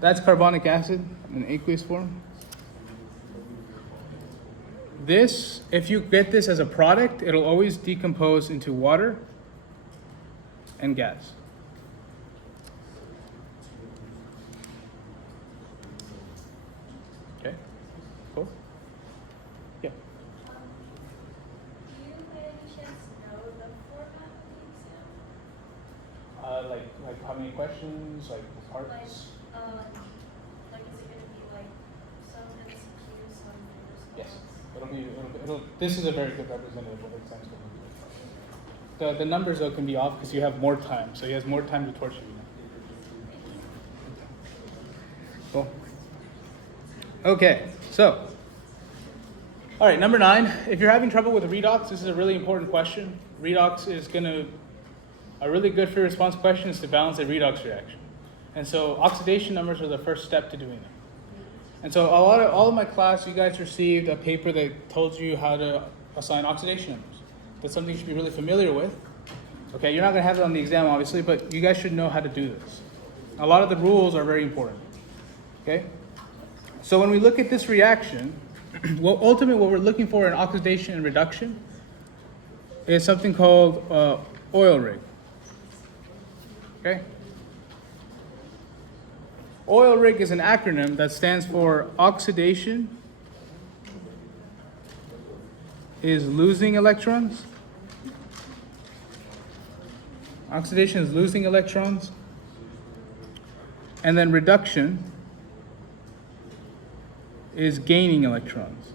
That's carbonic acid in aqueous form. This, if you get this as a product, it'll always decompose into water and gas. Okay, cool. Yeah. Do you by any chance know the format of the exam? Like how many questions, like parts? Like, Like, is it gonna be like some MCQ, some response? Yes. This is a very good representative of what exams going to be. The numbers though can be off because you have more time, so he has more time to torture you. Cool. Okay, so, all right, number 9. If you're having trouble with redox, this is a really important question. Redox is a really good free response question is to balance a redox reaction. And so oxidation numbers are the first step to doing that. And so all of my class, you guys received a paper that told you how to assign oxidation numbers. That's something you should be really familiar with. Okay, you're not gonna have it on the exam, obviously, but you guys should know how to do this. A lot of the rules are very important. Okay? So when we look at this reaction, ultimately what we're looking for in oxidation and reduction is something called oil rig. Okay? Oil rig is an acronym that stands for oxidation is losing electrons. Oxidation is losing electrons. And then reduction is gaining electrons.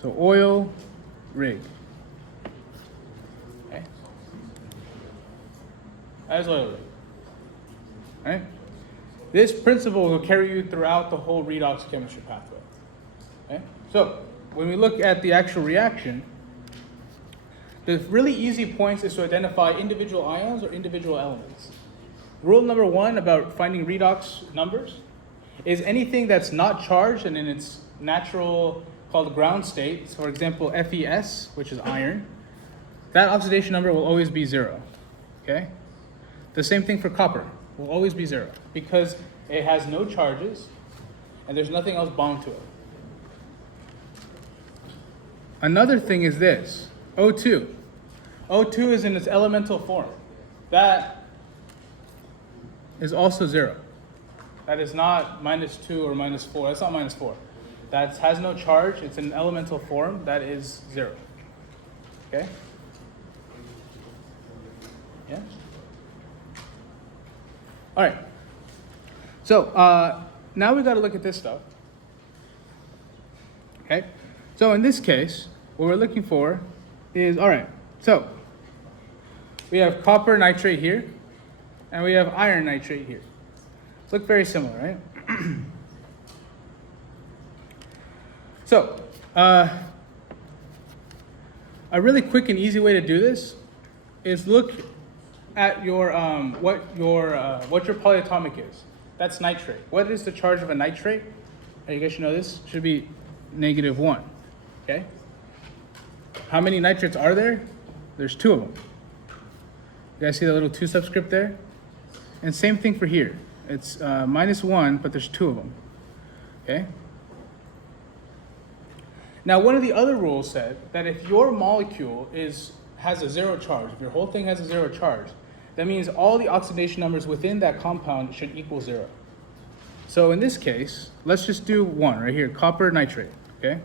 So oil rig. Okay. That is oil rig. Right? This principle will carry you throughout the whole redox chemistry pathway. Okay? So when we look at the actual reaction, the really easy points is to identify individual ions or individual elements. Rule number 1 about finding redox numbers is anything that's not charged and in its natural called ground state. So for example, FeS, which is iron, that oxidation number will always be 0. Okay? The same thing for copper, will always be 0 because it has no charges and there's nothing else bound to it. Another thing is this, O2. O2 is in its elemental form. That is also 0. That is not -2 or -4. That's not -4. That has no charge. It's in elemental form. That is 0. Okay? Yeah? All right. So now we got to look at this stuff. Okay? So in this case, what we're looking for is, all right, so we have copper nitrate here, and we have iron nitrate here. Look very similar, right? So, a really quick and easy way to do this is look at your what your polyatomic is. That's nitrate. What is the charge of a nitrate? You guys should know this. Should be -1. Okay. How many nitrates are there? There's 2 of them. You guys see the little 2 subscript there? And same thing for here. It's -1, but there's 2 of them. Okay? Now, one of the other rules said that if your molecule has a 0 charge, if your whole thing has a 0 charge, that means all the oxidation numbers within that compound should equal 0. So in this case, let's just do 1 right here, copper nitrate. Okay?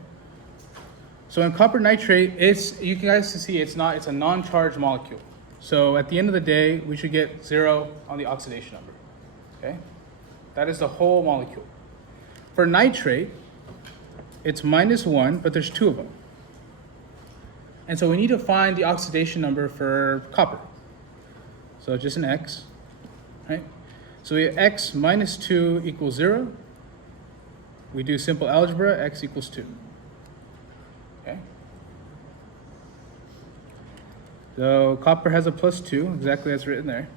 So in copper nitrate, you guys can see it's a non-charged molecule. So at the end of the day, we should get 0 on the oxidation number. Okay? That is the whole molecule. For nitrate, it's -1, but there's 2 of them. And so we need to find the oxidation number for copper. So just an X, right? So we have X minus 2 equals 0. We do simple algebra, X equals 2. Okay? So copper has a +2, exactly as written there.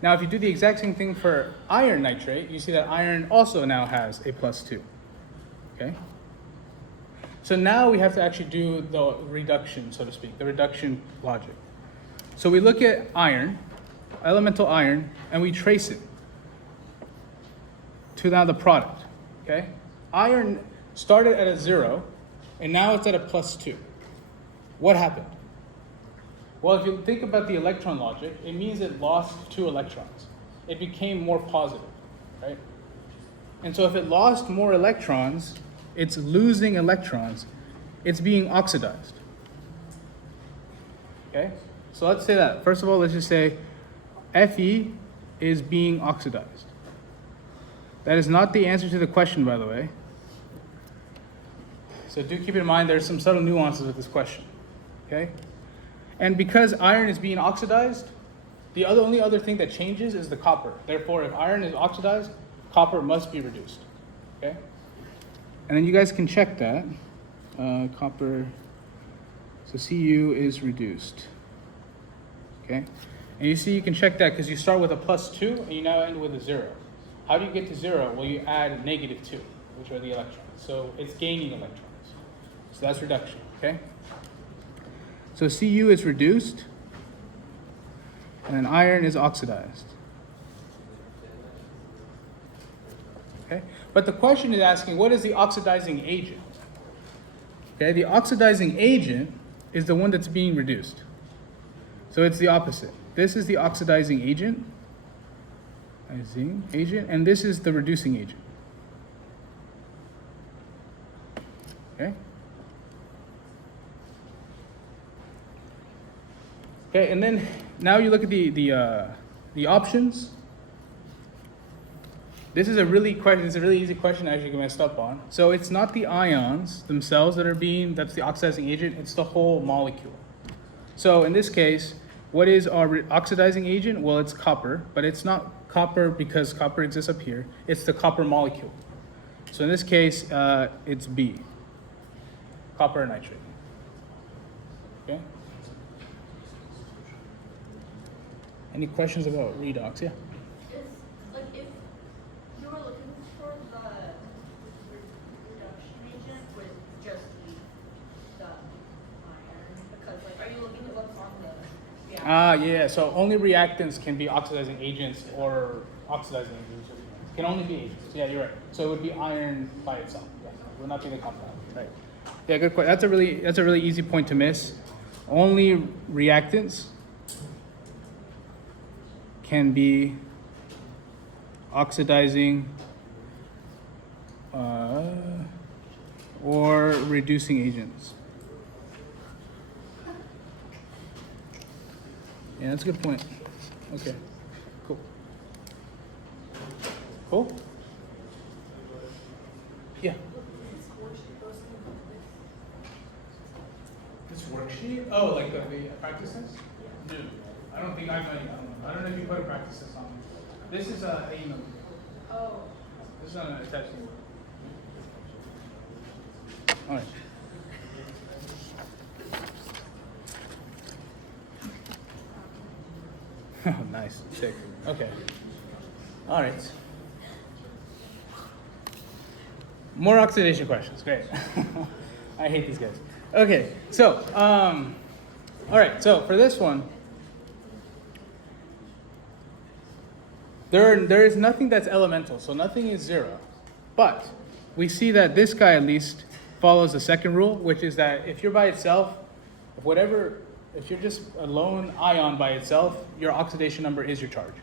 Now, if you do the exact same thing for iron nitrate, you see that iron also now has a +2. Okay? So now we have to actually do the reduction, so to speak, the reduction logic. So we look at iron, elemental iron, and we trace it to now the product. Okay? Iron started at a 0, and now it's at a +2. What happened? Well, if you think about the electron logic, it means it lost 2 electrons. It became more positive, right? And so if it lost more electrons, it's losing electrons. It's being oxidized. Okay? So let's say that. First of all, let's just say Fe is being oxidized. That is not the answer to the question, by the way. So do keep in mind there's some subtle nuances with this question, okay? And because iron is being oxidized, the only other thing that changes is the copper. Therefore, if iron is oxidized, copper must be reduced, okay? And then you guys can check that. Copper, so Cu is reduced, okay? And you see you can check that because you start with a +2 and you now end with a 0. How do you get to 0? Well, you add -2, which are the electrons. So it's gaining electrons. So that's reduction, okay? So Cu is reduced, and then iron is oxidized. Okay? But the question is asking, what is the oxidizing agent? Okay, the oxidizing agent is the one that's being reduced. So it's the opposite. This is the oxidizing agent, and this is the reducing agent. Okay? Okay, and then now you look at the options. This is a really easy question I actually get messed up on. So it's not the ions themselves that's the oxidizing agent, it's the whole molecule. So in this case, what is our oxidizing agent? Well, it's copper, but it's not copper because copper exists up here. It's the copper molecule. So in this case, it's B, copper and nitrate. Okay? Any questions about redox? Yeah? Is, like, if you were looking for the reduction agent with just the iron, because, like, are you looking at what's on the reactant? Yeah, so only reactants can be oxidizing agents or oxidizing agents. Can only be agents. Yeah, you're right. So it would be iron by itself. Yeah, it would not be the compound. Right. Yeah, good question. That's a really easy point to miss. Only reactants can be oxidizing or reducing agents. Yeah, that's a good point. Okay, cool. Cool? Yeah. This worksheet? Oh, like the practice test? No. I don't think I don't know if you put a practice test on. This is a email. Oh. This is not an attached email. All right. Oh, nice. Sick. Okay. All right. More oxidation questions. Great. I hate these guys. Okay. So, all right. So for this one, there is nothing that's elemental. So nothing is 0. But we see that this guy at least follows the second rule, which is that if you're by itself, if you're just a lone ion by itself, your oxidation number is your charge.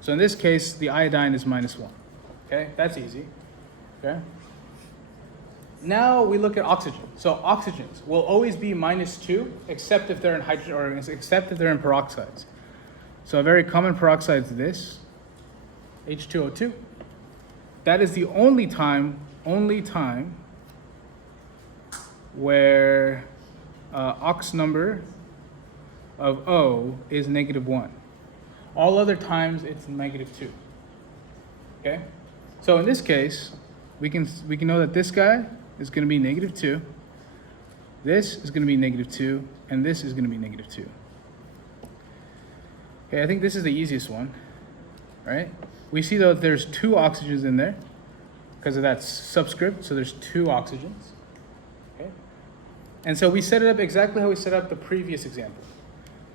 So in this case, the iodine is -1. Okay, that's easy. Okay. Now we look at oxygen. So oxygens will always be -2, except if they're in hydrogen or except if they're in peroxides. So a very common peroxide is this, H2O2. That is the only time where ox number of O is -1. All other times it's -2. Okay? So in this case, we can know that this guy is going to be -2. This is going to be -2, and this is going to be -2. Okay, I think this is the easiest one, right? We see though there's 2 oxygens in there because of that subscript, so there's 2 oxygens. Okay? And so we set it up exactly how we set up the previous example.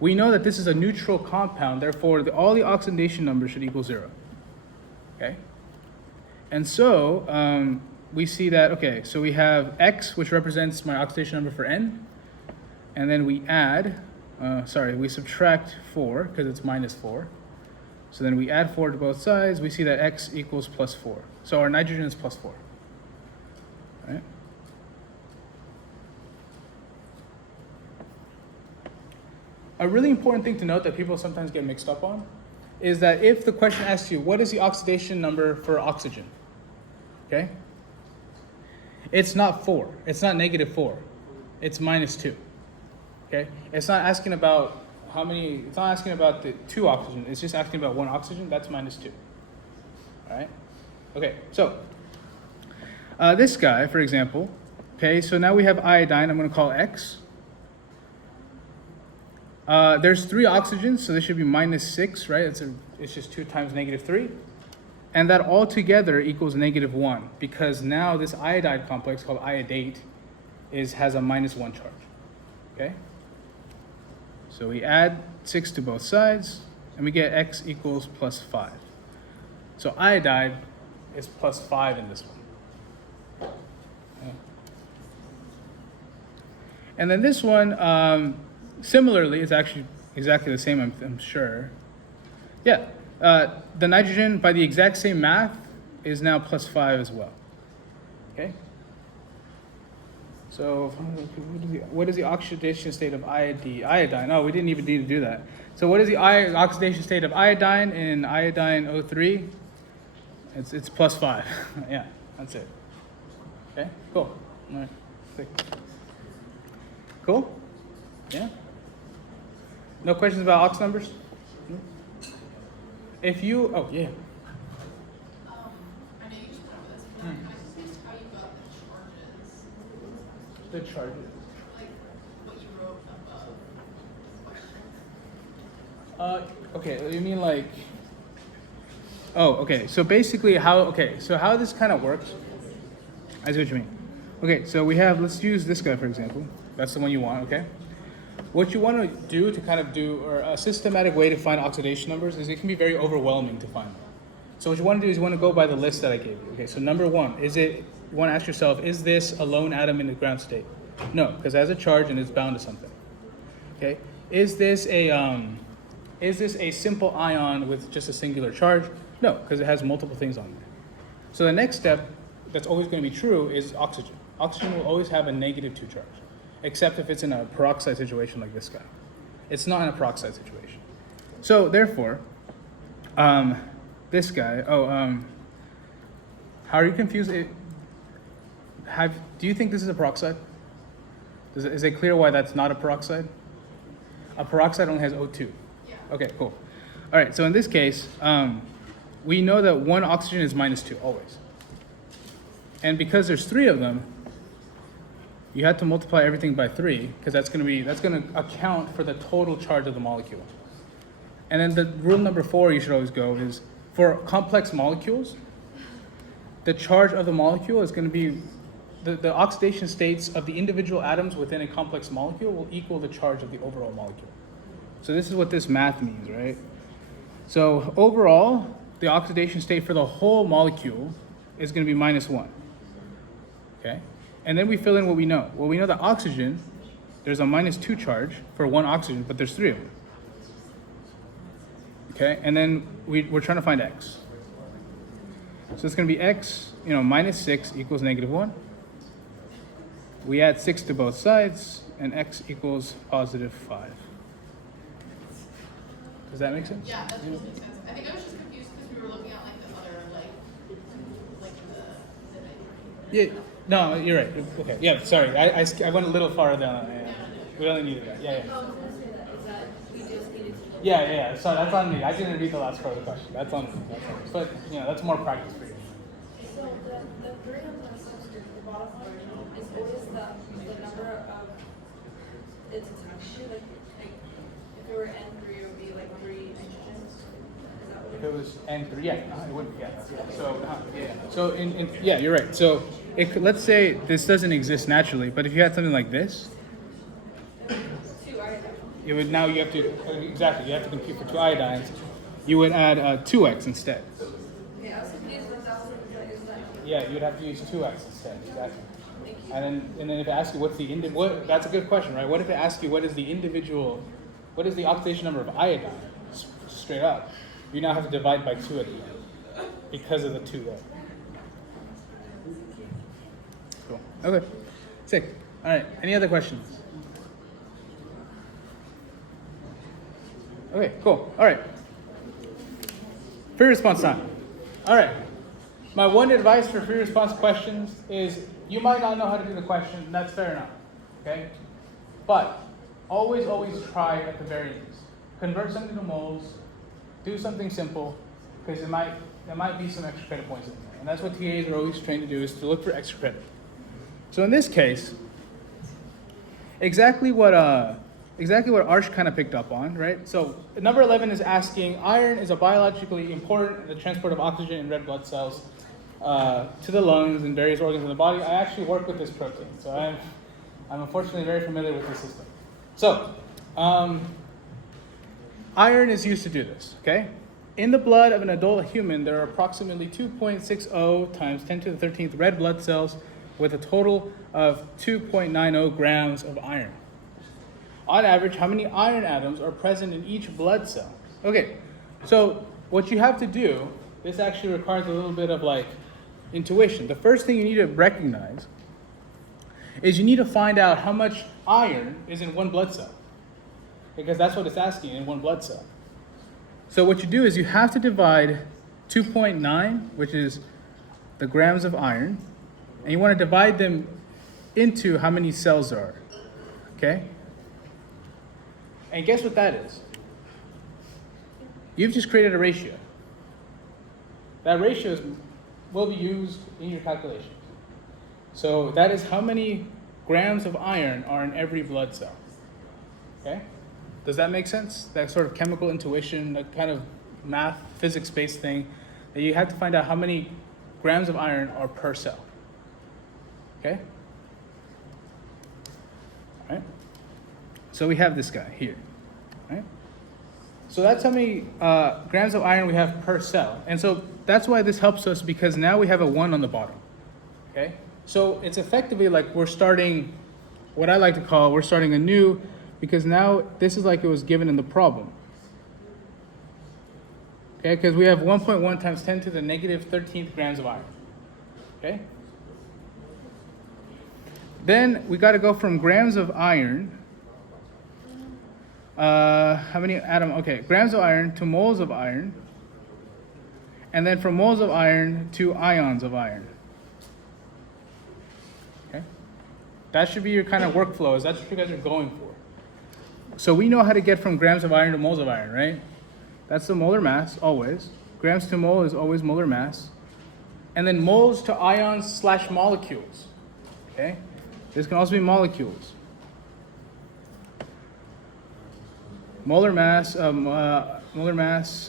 We know that this is a neutral compound, therefore all the oxidation numbers should equal 0. Okay? And so we see that, okay, so we have X, which represents my oxidation number for N, and then we add, we subtract 4, because it's -4. So then we add 4 to both sides, we see that X equals +4. So our nitrogen is +4. Right? A really important thing to note that people sometimes get mixed up on is that if the question asks you, what is the oxidation number for oxygen? Okay? It's not 4. It's not -4. It's -2. Okay? It's not asking about how many, it's not asking about the 2 oxygen. It's just asking about 1 oxygen. That's -2. All right? Okay, so this guy, for example, okay, so now we have iodine. I'm going to call X. There's 3 oxygens, so this should be -6, right? It's just 2 times -3. And that all together equals -1, because now this iodide complex called iodate has a -1 charge. Okay? So we add 6 to both sides, and we get X equals +5. So iodide is +5 in this one. Okay. And then this one, similarly, is actually exactly the same, I'm sure. Yeah, the nitrogen, by the exact same math, is now +5 as well. Okay? So what is the oxidation state of iodine? Oh, we didn't even need to do that. So what is the oxidation state of iodine in iodine O3? It's +5. Yeah, that's it. Okay, cool. All right, sick. Cool? Yeah? No questions about ox numbers? No? If you, oh yeah. I know you just went over this, but I'm kind of confused how you got the charges, The charges. like what you wrote above. Okay, you mean like, oh, okay, so basically how this kind of works, I see what you mean. Okay, so we have, let's use this guy for example. That's the one you want, okay? What you want to do to kind of do, or a systematic way to find oxidation numbers is it can be very overwhelming to find them. So what you want to do is you want to go by the list that I gave you. Okay, so number 1, you want to ask yourself, is this a lone atom in the ground state? No, because it has a charge and it's bound to something. Okay, is this a simple ion with just a singular charge? No, because it has multiple things on there. So the next step that's always going to be true is oxygen. Oxygen will always have a -2 charge, except if it's in a peroxide situation like this guy. It's not in a peroxide situation. So therefore, this guy, how are you confused? Do you think this is a peroxide? Is it clear why that's not a peroxide? A peroxide only has O2. Yeah. Okay, cool. All right, so in this case, we know that 1 oxygen is -2 always. And because there's 3 of them, you have to multiply everything by 3, because that's going to account for the total charge of the molecule. And then the rule number 4 you should always go is, for complex molecules, the charge of the molecule is going to be, the oxidation states of the individual atoms within a complex molecule will equal the charge of the overall molecule. So this is what this math means, right? So overall, the oxidation state for the whole molecule is going to be -1. Okay? And then we fill in what we know. Well, we know that oxygen, there's a -2 charge for 1 oxygen, but there's 3 of them. Okay? And then we're trying to find X. So it's going to be X, -6 equals -1. We add 6 to both sides, and X equals +5. Does that make sense? Yeah, that does make sense. I think I was just confused because we were looking at like the other like the Yeah. No, you're right. Okay. Yeah. Sorry. I went a little farther down. Yeah. We only needed that. Yeah. Yeah. I was gonna say that, is that we just needed to look. Yeah. Sorry, that's on me. I didn't read the last part of the question. That's on me. But that's more practice for you. So the 3 on the substitute, the bottom one, is always the number of its attached to, like if it were N3, it would be like 3 nitrogens. Is that what If it it was N3, yeah, it would be. Yeah. So yeah. So yeah, you're right. So let's say this doesn't exist naturally, but if you had something like this, 2 iodine. you have to compute for 2 iodines. You would add 2x instead. Okay, I was confused with that one, is that? Yeah, you'd have to use 2x instead. Exactly. And then if it asks you that's a good question, right? What if it asks you what is the oxidation number of iodine? Straight up, you now have to divide by 2 at the end because of the 2 there. Cool. Okay. Sick. All right. Any other questions? Okay. Cool. All right. Free response time. All right. My one advice for free response questions is you might not know how to do the question, and that's fair enough. Okay? But always, always try at the very least. Convert something to moles, do something simple, because there might be some extra credit points in there. And that's what TAs are always trained to do, is to look for extra credit. So in this case, exactly what Arsh kind of picked up on, right? So number 11 is asking, iron is a biologically important in the transport of oxygen in red blood cells to the lungs and various organs in the body. I actually work with this protein, so I'm unfortunately very familiar with this system. So iron is used to do this, okay? In the blood of an adult human, there are approximately 2.60 times 10 to the 13th red blood cells with a total of 2.90 grams of iron. On average, how many iron atoms are present in each blood cell? Okay, so what you have to do, this actually requires a little bit of like intuition. The first thing you need to recognize is you need to find out how much iron is in one blood cell, because that's what it's asking, in one blood cell. So what you do is you have to divide 2.9, which is the grams of iron, and you want to divide them into how many cells there are, okay? And guess what that is? You've just created a ratio. That ratio will be used in your calculations. So that is how many grams of iron are in every blood cell, okay? Does that make sense? That sort of chemical intuition, that kind of math, physics-based thing, that you have to find out how many grams of iron are per cell. Okay? All right? So we have this guy here. Right? So that's how many grams of iron we have per cell. And so that's why this helps us, because now we have a 1 on the bottom. Okay? So it's effectively like we're starting, what I like to call, we're starting anew, because now this is like it was given in the problem. Okay, because we have 1.1 times 10 to the negative 13th grams of iron. Okay? Then we got to go from grams of iron, how many atom? Okay, grams of iron to moles of iron, and then from moles of iron to ions of iron. Okay? That should be your kind of workflow, is that's what you guys are going for. So we know how to get from grams of iron to moles of iron, right? That's the molar mass, always. Grams to mole is always molar mass. And then moles to ions / molecules, okay? This can also be molecules. Molar mass,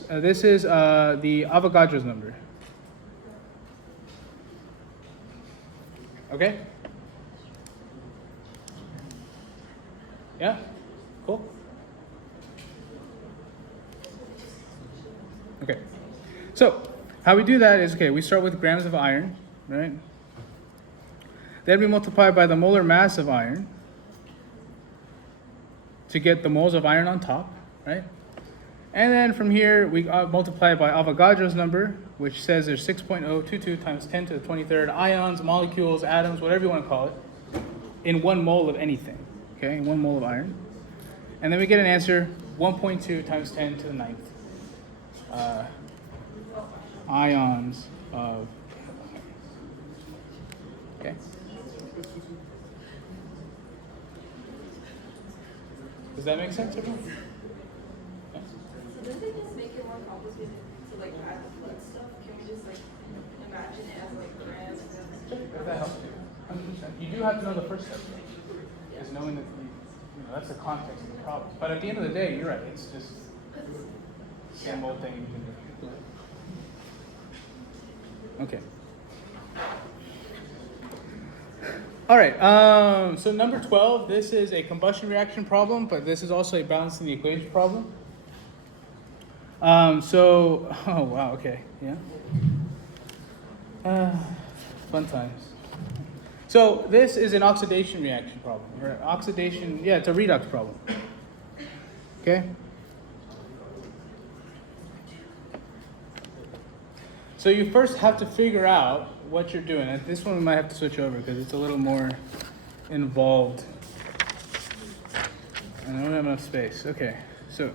this is the Avogadro's number. Okay? Yeah? Cool? Okay. So, how we do that is, okay, we start with grams of iron, right? Then we multiply by the molar mass of iron to get the moles of iron on top, right? And then from here, we multiply by Avogadro's number, which says there's 6.022 times 10 to the 23rd ions, molecules, atoms, whatever you want to call it, in 1 mole of anything, okay? 1 mole of iron. And then we get an answer, 1.2 times 10 to the 9th ions of, okay? Does that make sense, everyone? Yeah. So doesn't it just make it more complicated to like add the blood stuff? Can we just like imagine it as like grams? If that helps you, 100%. You do have to know the first step, is knowing that that's the context of the problem. But at the end of the day, you're right. It's just the same old thing you can do. Okay. All right. So number 12. This is a combustion reaction problem, but this is also a balancing the equation problem. Oh wow. Okay. Yeah. Fun times. So this is an oxidation reaction problem. Or oxidation, yeah, it's a redox problem. Okay? So you first have to figure out what you're doing. And this one we might have to switch over because it's a little more involved. And I don't have enough space. Okay, so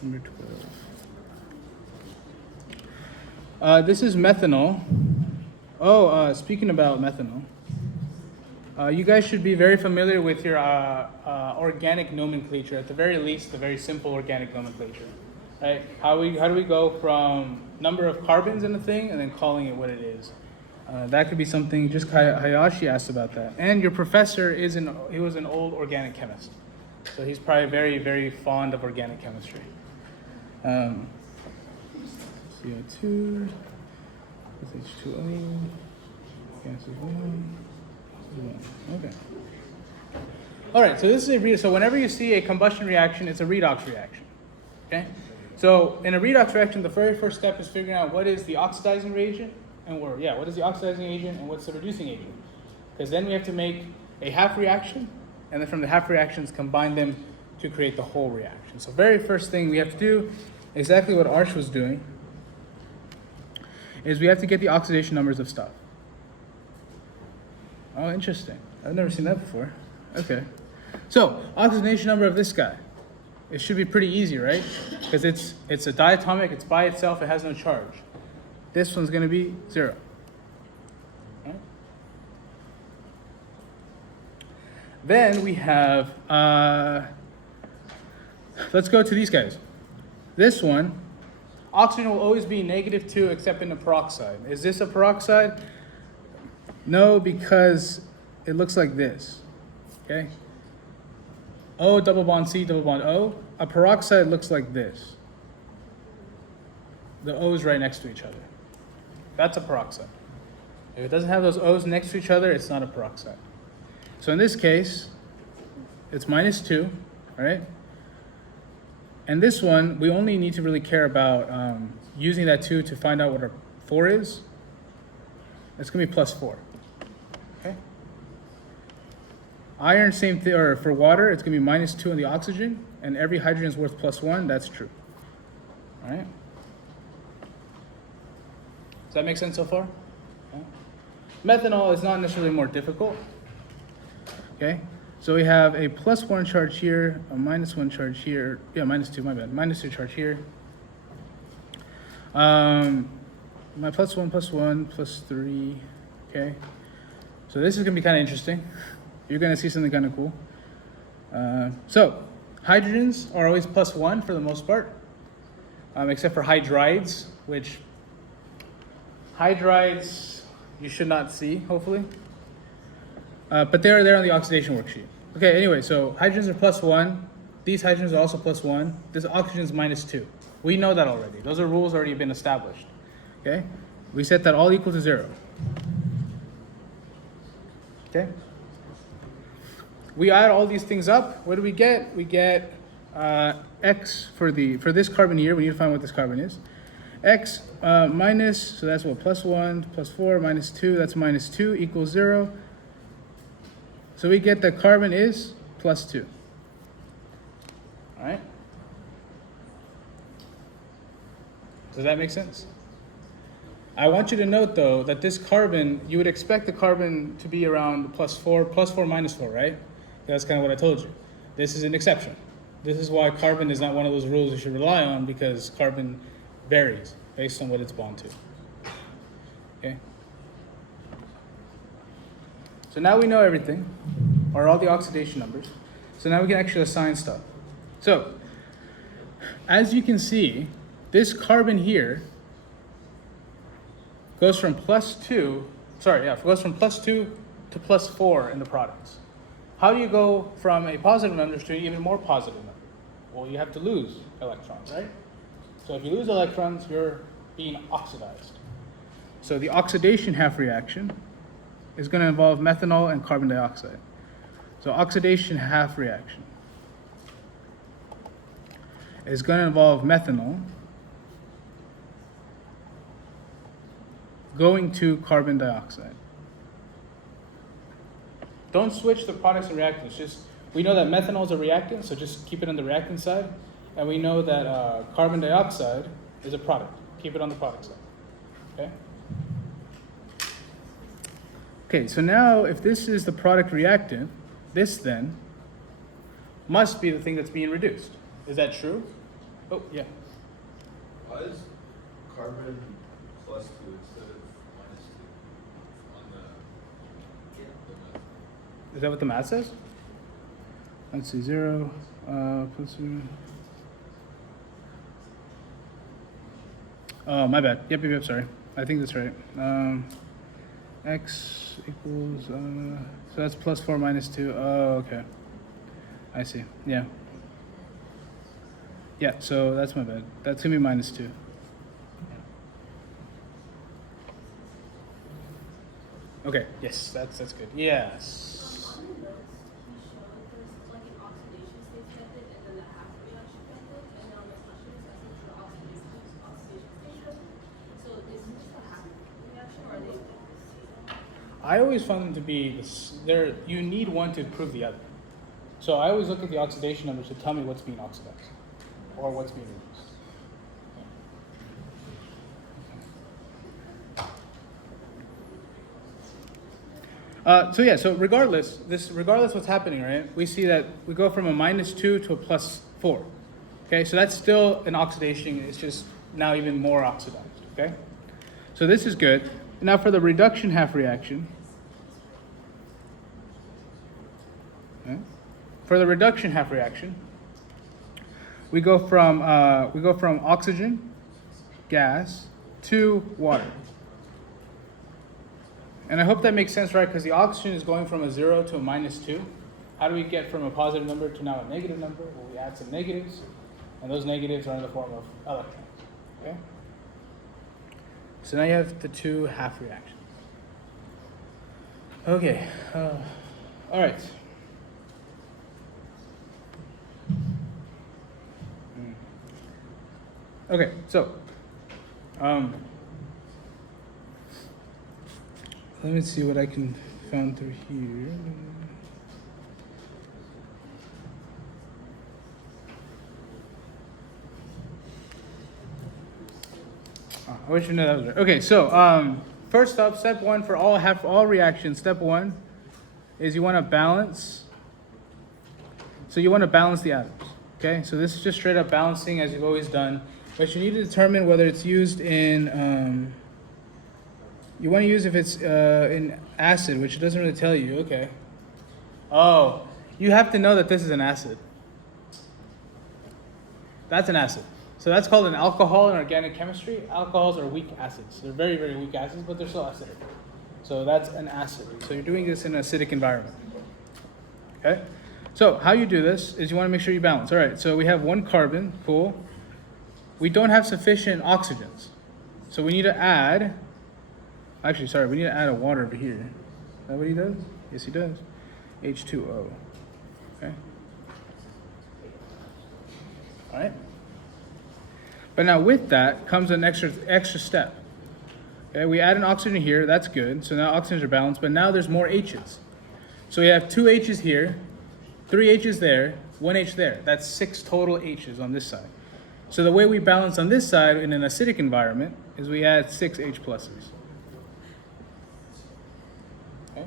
number 12. This is methanol. Oh, speaking about methanol, you guys should be very familiar with your organic nomenclature. At the very least, the very simple organic nomenclature, right? How do we go from number of carbons in a thing and then calling it what it is? That could be something. Just Hayashi asked about that, and your professor he was an old organic chemist, so he's probably very, very fond of organic chemistry. CO2, H2O, gases 1. Okay. All right, so this is so whenever you see a combustion reaction, it's a redox reaction. Okay? So in a redox reaction, the very first step is figuring out what is the oxidizing reagent what is the oxidizing agent and what's the reducing agent? Because then we have to make a half reaction, and then from the half reactions combine them to create the whole reaction. So very first thing we have to do, exactly what Arsh was doing, is we have to get the oxidation numbers of stuff. Oh, interesting. I've never seen that before. Okay. So, oxidation number of this guy. It should be pretty easy, right? Because it's a diatomic, it's by itself, it has no charge. This one's going to be 0. Right? Then we have, let's go to these guys. This one, oxygen will always be -2 except in a peroxide. Is this a peroxide? No, because it looks like this. Okay? O double bond C double bond O. A peroxide looks like this. The O's right next to each other. That's a peroxide. If it doesn't have those O's next to each other, it's not a peroxide. So in this case, it's -2, right? And this one, we only need to really care about using that 2 to find out what our 4 is. It's going to be +4. Okay? Iron, same thing, or for water, it's going to be -2 on the oxygen, and every hydrogen is worth +1. That's true. All right? Does that make sense so far? Okay. Methanol is not necessarily more difficult. Okay? So we have a +1 charge here, a -1 charge here. Yeah, -2, my bad. -2 charge here. My +1, +1, +3. Okay. So this is going to be kind of interesting. You're going to see something kind of cool. So hydrogens are always +1 for the most part, except for hydrides, which hydrides you should not see, hopefully. But they're there on the oxidation worksheet. Okay, anyway, so hydrogens are +1. These hydrogens are also +1. This oxygen is -2. We know that already. Those are rules already been established. Okay? We set that all equal to 0. Okay? We add all these things up. What do we get? We get X for this carbon here. We need to find what this carbon is. X minus, so that's what, +1, +4, -2, that's -2 equals 0. So we get that carbon is +2. All right? Does that make sense? I want you to note, though, that this carbon, you would expect the carbon to be around +4, +4, -4, right? That's kind of what I told you. This is an exception. This is why carbon is not one of those rules you should rely on, because carbon varies based on what it's bound to. Okay? So now we know everything, or all the oxidation numbers. So now we can actually assign stuff. So, as you can see, this carbon here goes from +2 to +4 in the products. How do you go from a positive number to an even more positive number? Well, you have to lose electrons, right? So if you lose electrons, you're being oxidized. So the oxidation half reaction is going to involve methanol and carbon dioxide. So oxidation half reaction is going to involve methanol going to carbon dioxide. Don't switch the products and reactants. Just, we know that methanol is a reactant, so just keep it on the reactant side. And we know that carbon dioxide is a product. Keep it on the product side. Okay? Okay, so now if this is the product reactant, this then must be the thing that's being reduced. Is that true? Oh, yeah. Why is carbon plus 2 instead of minus 2 on the method. Is that what the math says? Let's see, 0 plus 0. Oh, my bad. Yep, sorry. I think that's right. X equals, so that's plus 4 minus 2. Oh, okay. I see. Yeah. Yeah, so that's my bad. That's going to be minus 2. Okay, yes, that's good. Yes. On the list, he showed there's like an oxidation state method and then the half reaction method, and then on the question it says it's the oxidation station. So is it just a half reaction or are they like the same? I always found them to be there. You need one to prove the other. So I always look at the oxidation numbers to tell me what's being oxidized or what's being reduced. So regardless what's happening, right? We see that we go from a -2 to a +4. Okay, so that's still an oxidation. It's just now even more oxidized. Okay, so this is good. Now for the reduction half reaction. Okay. For the reduction half reaction, we go from oxygen, gas, to water. And I hope that makes sense, right? Because the oxygen is going from a 0 to a -2. How do we get from a positive number to now a negative number? Well, we add some negatives, and those negatives are in the form of electrons. Okay. So now you have the two half reactions. Okay. All right. Okay, so let me see what I can find through here. Oh, I wish you knew that was right. Okay, so first up, step one for all reactions. Step one is you want to balance. So you want to balance the atoms. Okay, so this is just straight up balancing as you've always done. But you need to determine whether it's used in, you want to use if it's in acid, which it doesn't really tell you. Okay. Oh, you have to know that this is an acid. That's an acid. So that's called an alcohol in organic chemistry. Alcohols are weak acids. They're very, very weak acids, but they're still acidic. So that's an acid. So you're doing this in an acidic environment. Okay? So how you do this is you want to make sure you balance. All right, so we have one carbon, cool. We don't have sufficient oxygens. So we need to add, we need to add a water over here. Is that what he does? Yes, he does. H2O. Okay. All right. But now with that comes an extra step. Okay, we add an oxygen here, that's good. So now oxygens are balanced, but now there's more H's. So we have 2 H's here, 3 H's there, 1 H there. That's 6 total H's on this side. So the way we balance on this side in an acidic environment is we add 6 H pluses. Okay?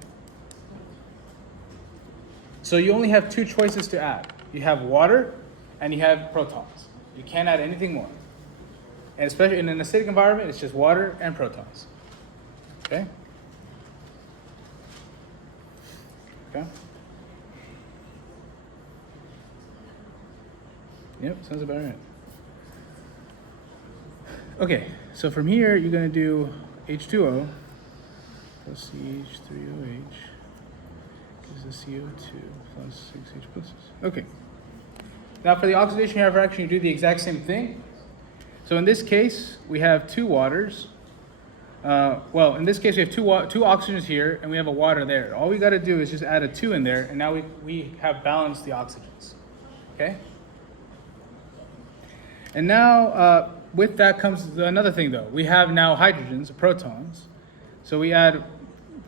So you only have 2 choices to add. You have water and you have protons. You can't add anything more. And especially in an acidic environment, it's just water and protons. Okay? Okay? Yep, sounds about right. Okay, so from here, you're going to do H2O plus CH3OH is the CO2 plus 6H pluses. Okay. Now for the oxidation half reaction, you do the exact same thing. So in this case, we have 2 waters. In this case, we have two oxygens here, and we have a water there. All we got to do is just add a 2 in there, and now we have balanced the oxygens. Okay? And now, with that comes another thing, though. We have now hydrogens, protons. So we add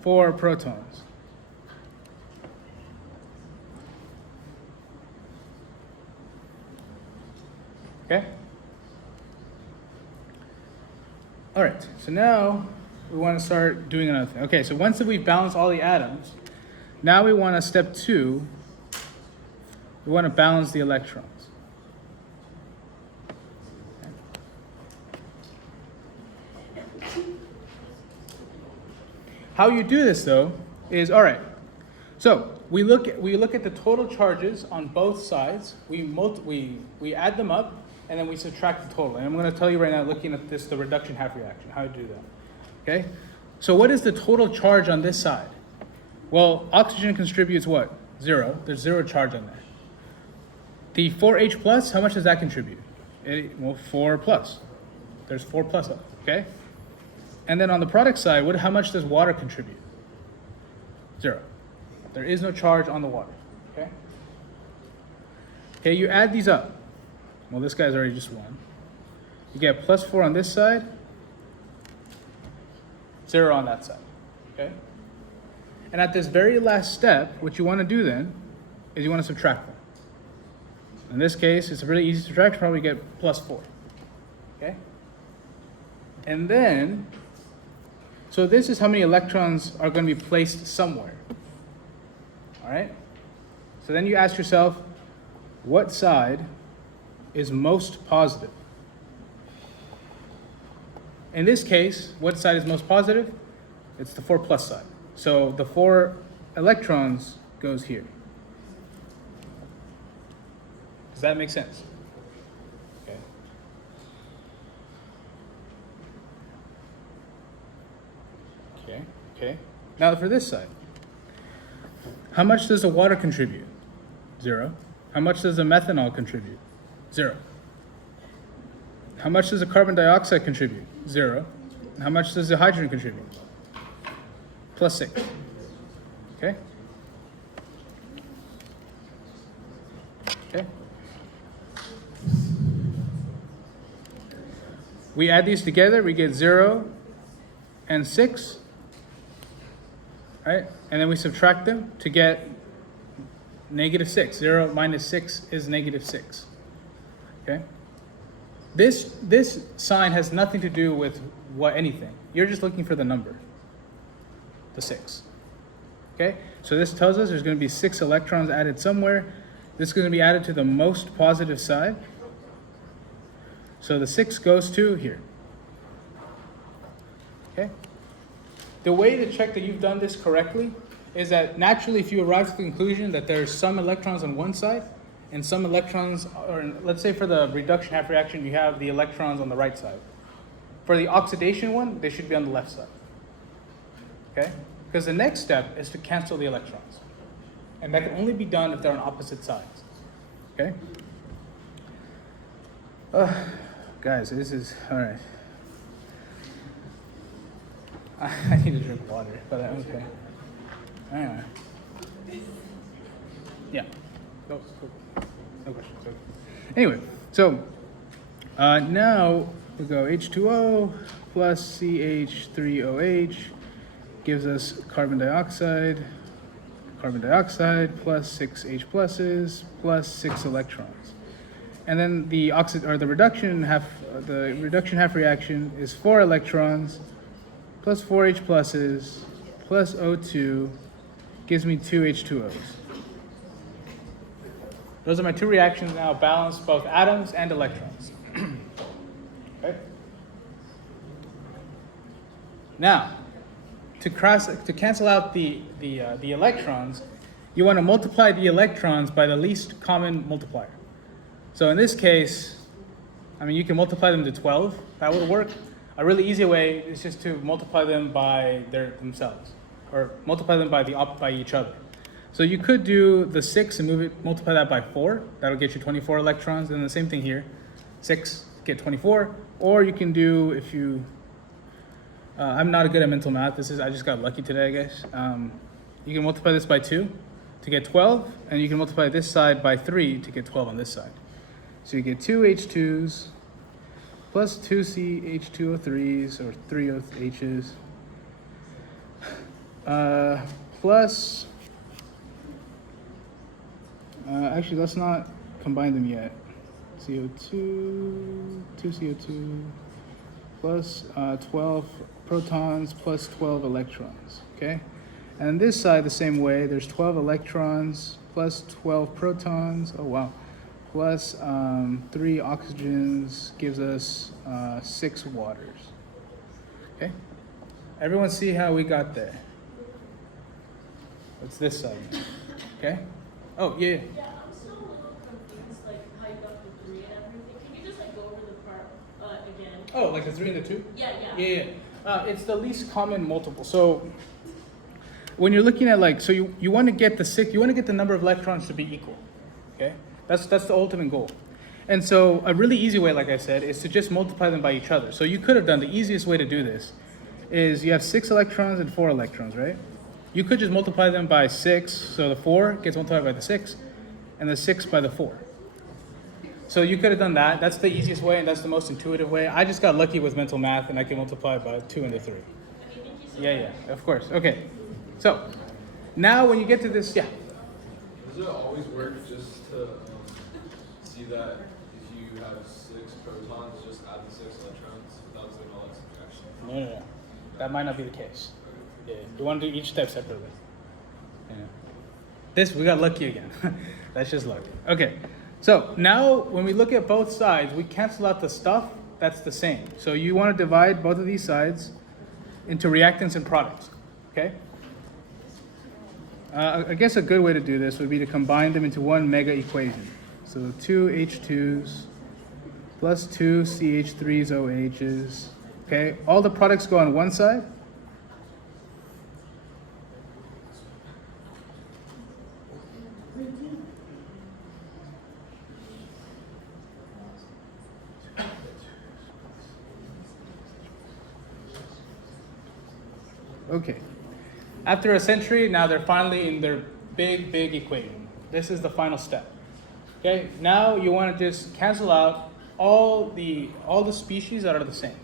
4 protons. Okay? All right, so now we want to start doing another thing. Okay, so once that we've balanced all the atoms, now we want to step 2, we want to balance the electrons. How you do this though is, all right, so we look at the total charges on both sides, we add them up, and then we subtract the total. And I'm going to tell you right now, looking at this, the reduction half reaction, how to do that. Okay? So what is the total charge on this side? Well, oxygen contributes what? 0. There's 0 charge on there. The 4H plus, how much does that contribute? Well, 4 plus. There's 4 plus, okay? And then on the product side, how much does water contribute? 0. There is no charge on the water, okay? Okay, you add these up. Well, this guy's already just 1. You get plus 4 on this side, 0 on that side, okay? And at this very last step, what you want to do then is you want to subtract them. In this case, it's a really easy subtraction, probably get plus 4, okay? And then, so this is how many electrons are going to be placed somewhere, all right? So then you ask yourself, what side is most positive? In this case, what side is most positive? It's the 4 plus side. So the 4 electrons goes here. Does that make sense? Okay. Okay. Now for this side, how much does the water contribute? 0. How much does the methanol contribute? 0. How much does the carbon dioxide contribute? 0. How much does the hydrogen contribute? Plus 6. Okay? Okay? We add these together, we get 0 and 6. Right? And then we subtract them to get -6. 0 minus 6 is -6. Okay? This sign has nothing to do with anything. You're just looking for the number, the 6. Okay? So this tells us there's going to be 6 electrons added somewhere. This is going to be added to the most positive side. So the 6 goes to here. Okay? The way to check that you've done this correctly is that naturally if you arrive to the conclusion that there's some electrons on one side and some electrons, or let's say for the reduction half reaction, you have the electrons on the right side. For the oxidation one, they should be on the left side. Okay? Because the next step is to cancel the electrons. And that can only be done if they're on opposite sides. Okay? Guys, this is, all right. I need to drink water, but okay. Anyway. Yeah. No questions. Okay. Anyway, so now we go H2O plus CH3OH gives us carbon dioxide plus 6 H pluses plus 6 electrons. And then the reduction half reaction is 4 electrons plus 4 H pluses plus O2 gives me 2 H2Os. Those are my 2 reactions now, balance both atoms and electrons. Okay. Now, to cancel out the electrons, you want to multiply the electrons by the least common multiplier. So in this case, I mean, you can multiply them to 12. That would work. A really easy way is just to multiply them by themselves, or multiply them by each other. So you could do the 6 and multiply that by 4. That'll get you 24 electrons. And the same thing here, 6 get 24. Or you can do, if you, I'm not good at mental math. I just got lucky today, I guess. You can multiply this by 2 to get 12, and you can multiply this side by 3 to get 12 on this side. So you get 2 H2s plus 2 CH2O3s or 3 OHs plus, actually let's not combine them yet. CO2, 2 CO2 plus 12 protons plus 12 electrons, okay? And this side the same way, there's 12 electrons plus 12 protons, oh wow, plus 3 oxygens gives us 6 waters, okay? Everyone see how we got there? It's this side. Okay? Oh, yeah. Yeah, I'm still a little confused, like how you got the 3 and everything. Can you just like go over the part again? Oh, like the 3 and the 2? Yeah. Yeah. It's the least common multiple. So when you're looking at like, so you want to get the number of electrons to be equal. Okay? That's the ultimate goal. And so a really easy way, like I said, is to just multiply them by each other. So you could have done the easiest way to do this is you have 6 electrons and 4 electrons, right? You could just multiply them by 6, so the 4 gets multiplied by the 6, and the 6 by the 4. So you could have done that. That's the easiest way, and that's the most intuitive way. I just got lucky with mental math, and I can multiply by 2 and the 3. Yeah, of course. Okay. So now when you get to this, Does it always work just to see that if you have 6 protons, just add the 6 electrons without doing all that subtraction? No. That might not be the case. Yeah, you want to do each step separately. Yeah. We got lucky again. That's just luck. Okay, so now when we look at both sides, we cancel out the stuff that's the same. So you want to divide both of these sides into reactants and products, okay? I guess a good way to do this would be to combine them into one mega equation. So 2 H2s plus 2 CH3s OHs. Okay, all the products go on one side. Okay. After a century, now they're finally in their big equation. This is the final step. Okay, now you want to just cancel out all the species that are the same.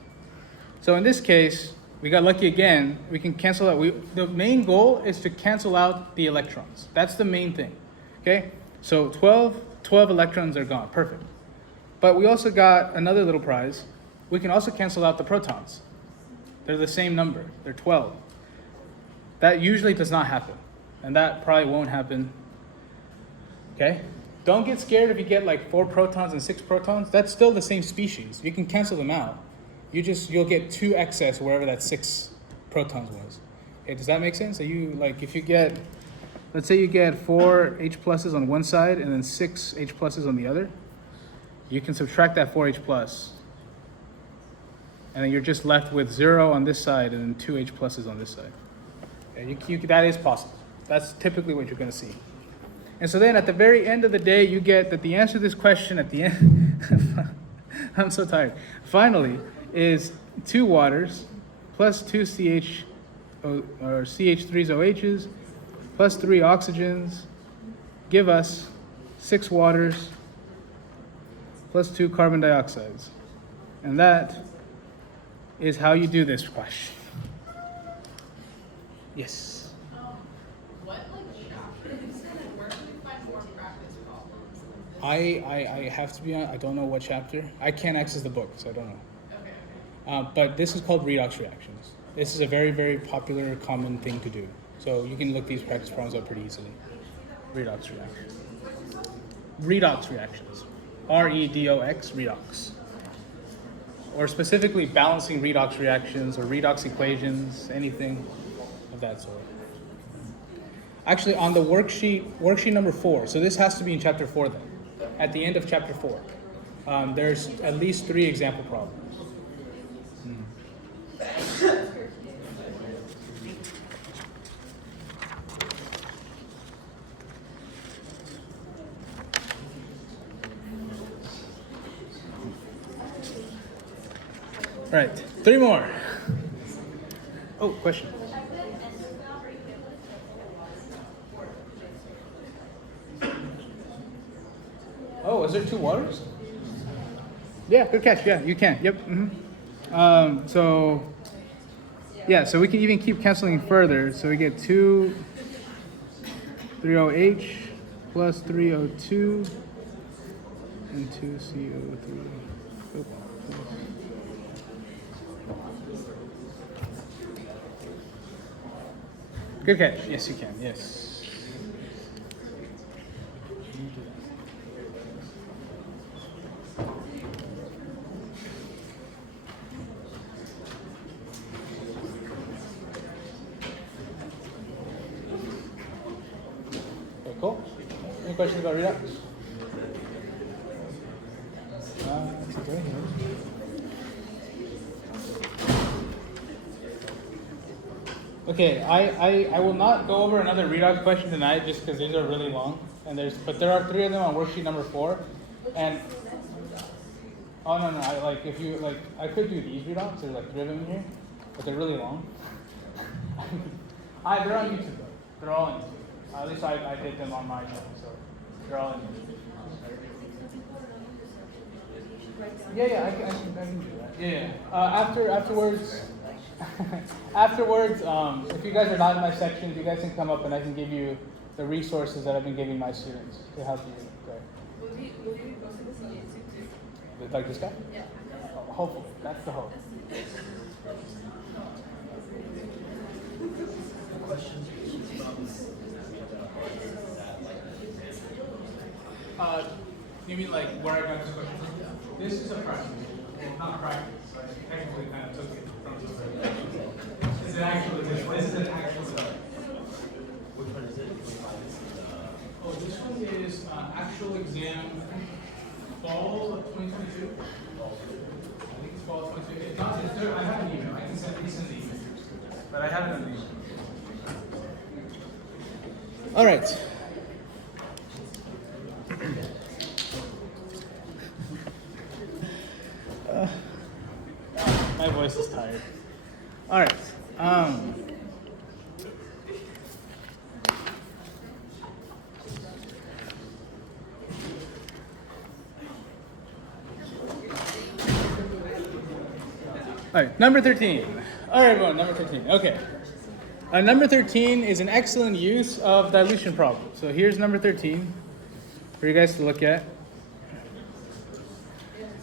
So in this case, we got lucky again. We can cancel out. The main goal is to cancel out the electrons. That's the main thing. Okay, so 12 electrons are gone. Perfect. But we also got another little prize. We can also cancel out the protons. They're the same number. They're 12. That usually does not happen, and that probably won't happen. Okay? Don't get scared if you get like 4 protons and 6 protons. That's still the same species. You can cancel them out. You'll get 2 excess wherever that 6 protons was. Okay, does that make sense? So if you get, let's say you get 4 H pluses on one side and then 6 H pluses on the other, you can subtract that 4 H plus, and then you're just left with 0 on this side and then 2 H pluses on this side. Okay, that is possible. That's typically what you're going to see. And so then at the very end of the day, you get that the answer to this question at the end, I'm so tired, finally, is 2 waters plus 2 CH3s OHs plus 3 oxygens give us 6 waters plus 2 carbon dioxides. And that is how you do this question. Yes? What chapter is it? Where can we find more practice problems? I have to be honest, I don't know what chapter. I can't access the book, so I don't know. Okay. But this is called redox reactions. This is a very, very popular, common thing to do. So you can look these practice problems up pretty easily. Redox reactions. Redox reactions. REDOX, redox. Or specifically balancing redox reactions or redox equations, anything of that sort. Actually, on the worksheet number 4, so this has to be in chapter 4 then. At the end of chapter 4, there's at least 3 example problems. All right, 3 more. Oh, question. Oh, is there 2 waters? Yeah, good catch. Yeah, you can. Yep. So we can even keep canceling further. So we get 2 3OH plus 3O2 and 2CO3. Oh, good catch. Yes, you can. Yes. Cool? Any questions about redox? That's okay. Okay, I will not go over another redox question tonight just because these are really long, and but there are 3 of them on worksheet number 4, and oh no, I could do these redox. There's like 3 of them here, but they're really long. They're on YouTube though. They're all on YouTube. At least I did them on my channel, so they're all on YouTube. Yeah, I can do that. Yeah. Afterwards, if you guys are not in my sections, you guys can come up and I can give you the resources that I've been giving my students to help you. Great. Will you be posting this on YouTube too? Like this guy? Yeah. Hopefully, that's the hope. You mean like where I got this question from? This is a practice. Well, not practice. So I technically kind of took it from the This is an actual Which one is it? Oh, this one is actual exam fall of 2022. I think it's fall of 2022. It's not, I have an email. I can send the email. But I have it on the email. All right. My voice is tired. All right. All right, number 13. All right, everyone, number 13. Okay. Number 13 is an excellent use of dilution problem. So here's number 13 for you guys to look at.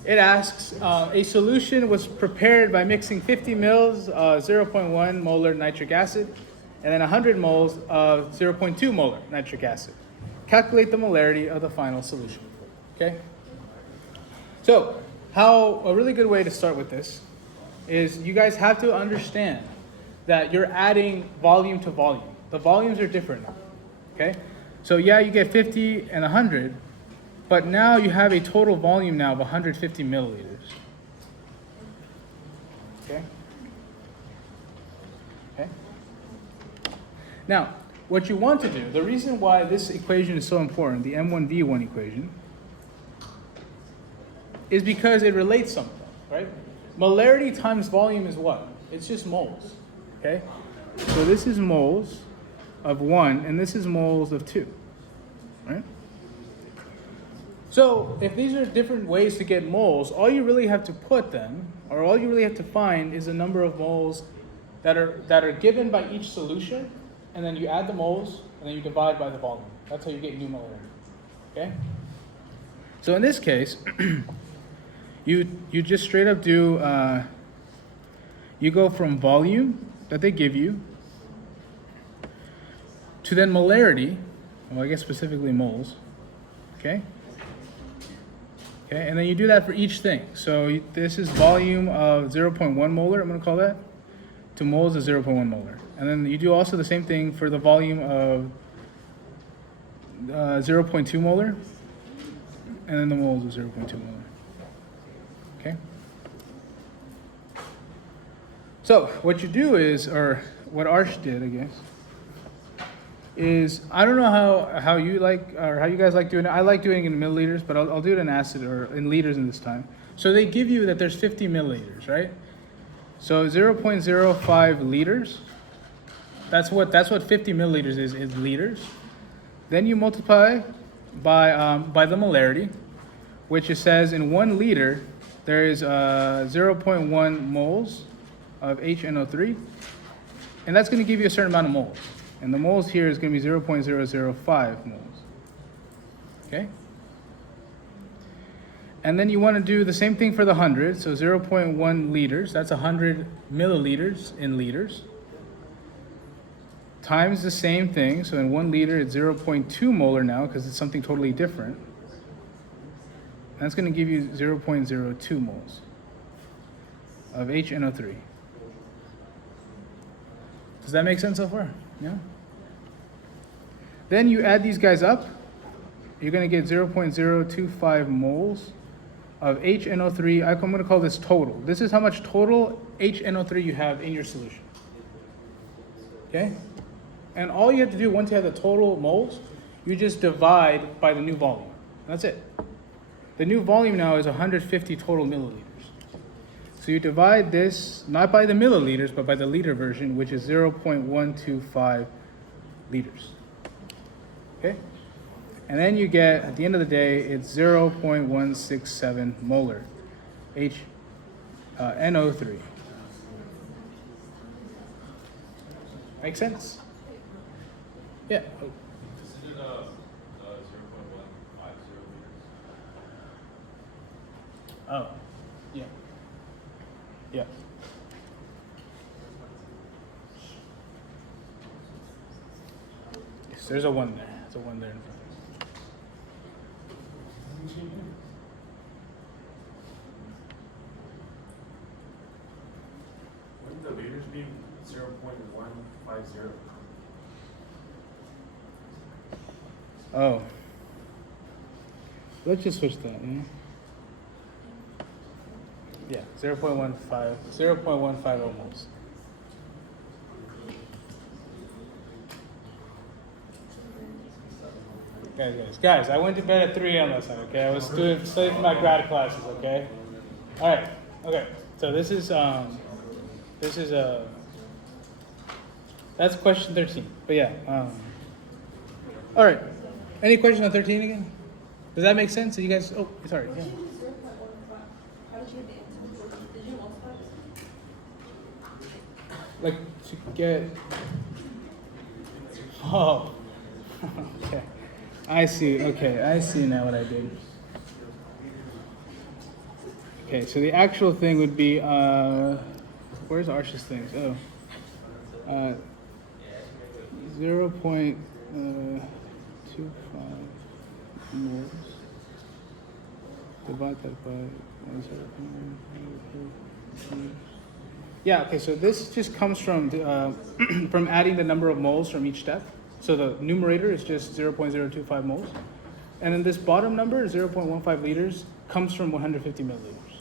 It asks, a solution was prepared by mixing 50 mils of 0.1 molar nitric acid and then 100 moles of 0.2 molar nitric acid. Calculate the molarity of the final solution. Okay? So, a really good way to start with this is you guys have to understand that you're adding volume to volume. The volumes are different now. Okay? So yeah, you get 50 and 100, but now you have a total volume now of 150 milliliters. Okay? Okay? Now, what you want to do, the reason why this equation is so important, the M1V1 equation, is because it relates something, right? Molarity times volume is what? It's just moles, okay? So this is moles of 1, and this is moles of 2, right? So if these are different ways to get moles, all you really have to put then, or all you really have to find is the number of moles that are given by each solution, and then you add the moles, and then you divide by the volume. That's how you get new molarity, okay? So in this case, you just straight up do, you go from volume that they give you to then molarity, well I guess specifically moles, okay? Okay, and then you do that for each thing. So this is volume of 0.1 molar, I'm gonna call that, to moles of 0.1 molar. And then you do also the same thing for the volume of 0.2 molar, and then the moles of 0.2 molar. Okay? So what you do is, or what Arsh did, I guess, is, I don't know how you like, or how you guys like doing it. I like doing it in milliliters, but I'll do it in acid or in liters in this time. So they give you that there's 50 milliliters, right? So 0.05 liters, that's what 50 milliliters is liters. Then you multiply by the molarity, which it says in 1 liter, there is 0.1 moles of HNO3, and that's going to give you a certain amount of moles. And the moles here is going to be 0.005 moles. Okay? And then you want to do the same thing for the 100, so 0.1 liters, that's 100 milliliters in liters, times the same thing, so in 1 liter it's 0.2 molar now because it's something totally different. That's going to give you 0.02 moles of HNO3. Does that make sense so far? Yeah? Then you add these guys up, you're gonna get 0.025 moles of HNO3. I'm gonna call this total. This is how much total HNO3 you have in your solution. Okay? And all you have to do once you have the total moles, you just divide by the new volume. That's it. The new volume now is 150 total milliliters. So you divide this, not by the milliliters, but by the liter version, which is 0.125 liters. Okay? And then you get, at the end of the day, it's 0.167 molar NO3. Make sense? Yeah. Isn't it 0.150 liters? Oh, yeah. Yeah. Yes, there's a 1 there. There's a 1 there in front. Wouldn't the liters be 0.150? Oh. Let's just switch that, yeah? Yeah, 0.15 almost. Guys, I went to bed at 3 on this one, okay? I was studying for my grad classes, okay? All right, okay. So this is that's question 13. But yeah, all right. Any questions on 13 again? Does that make sense? You guys? Oh, sorry. Yeah. How did you get the answer? Did you multiply this? Like to get. Oh. Okay. I see. Okay, I see now what I did. Okay, so the actual thing would be where's Arsh's things? Oh. 0.25 moles. Divide that by 1.5. Yeah. Okay. So this just comes from from adding the number of moles from each step. So the numerator is just 0.025 moles, and then this bottom number, 0.15 liters, comes from 150 milliliters.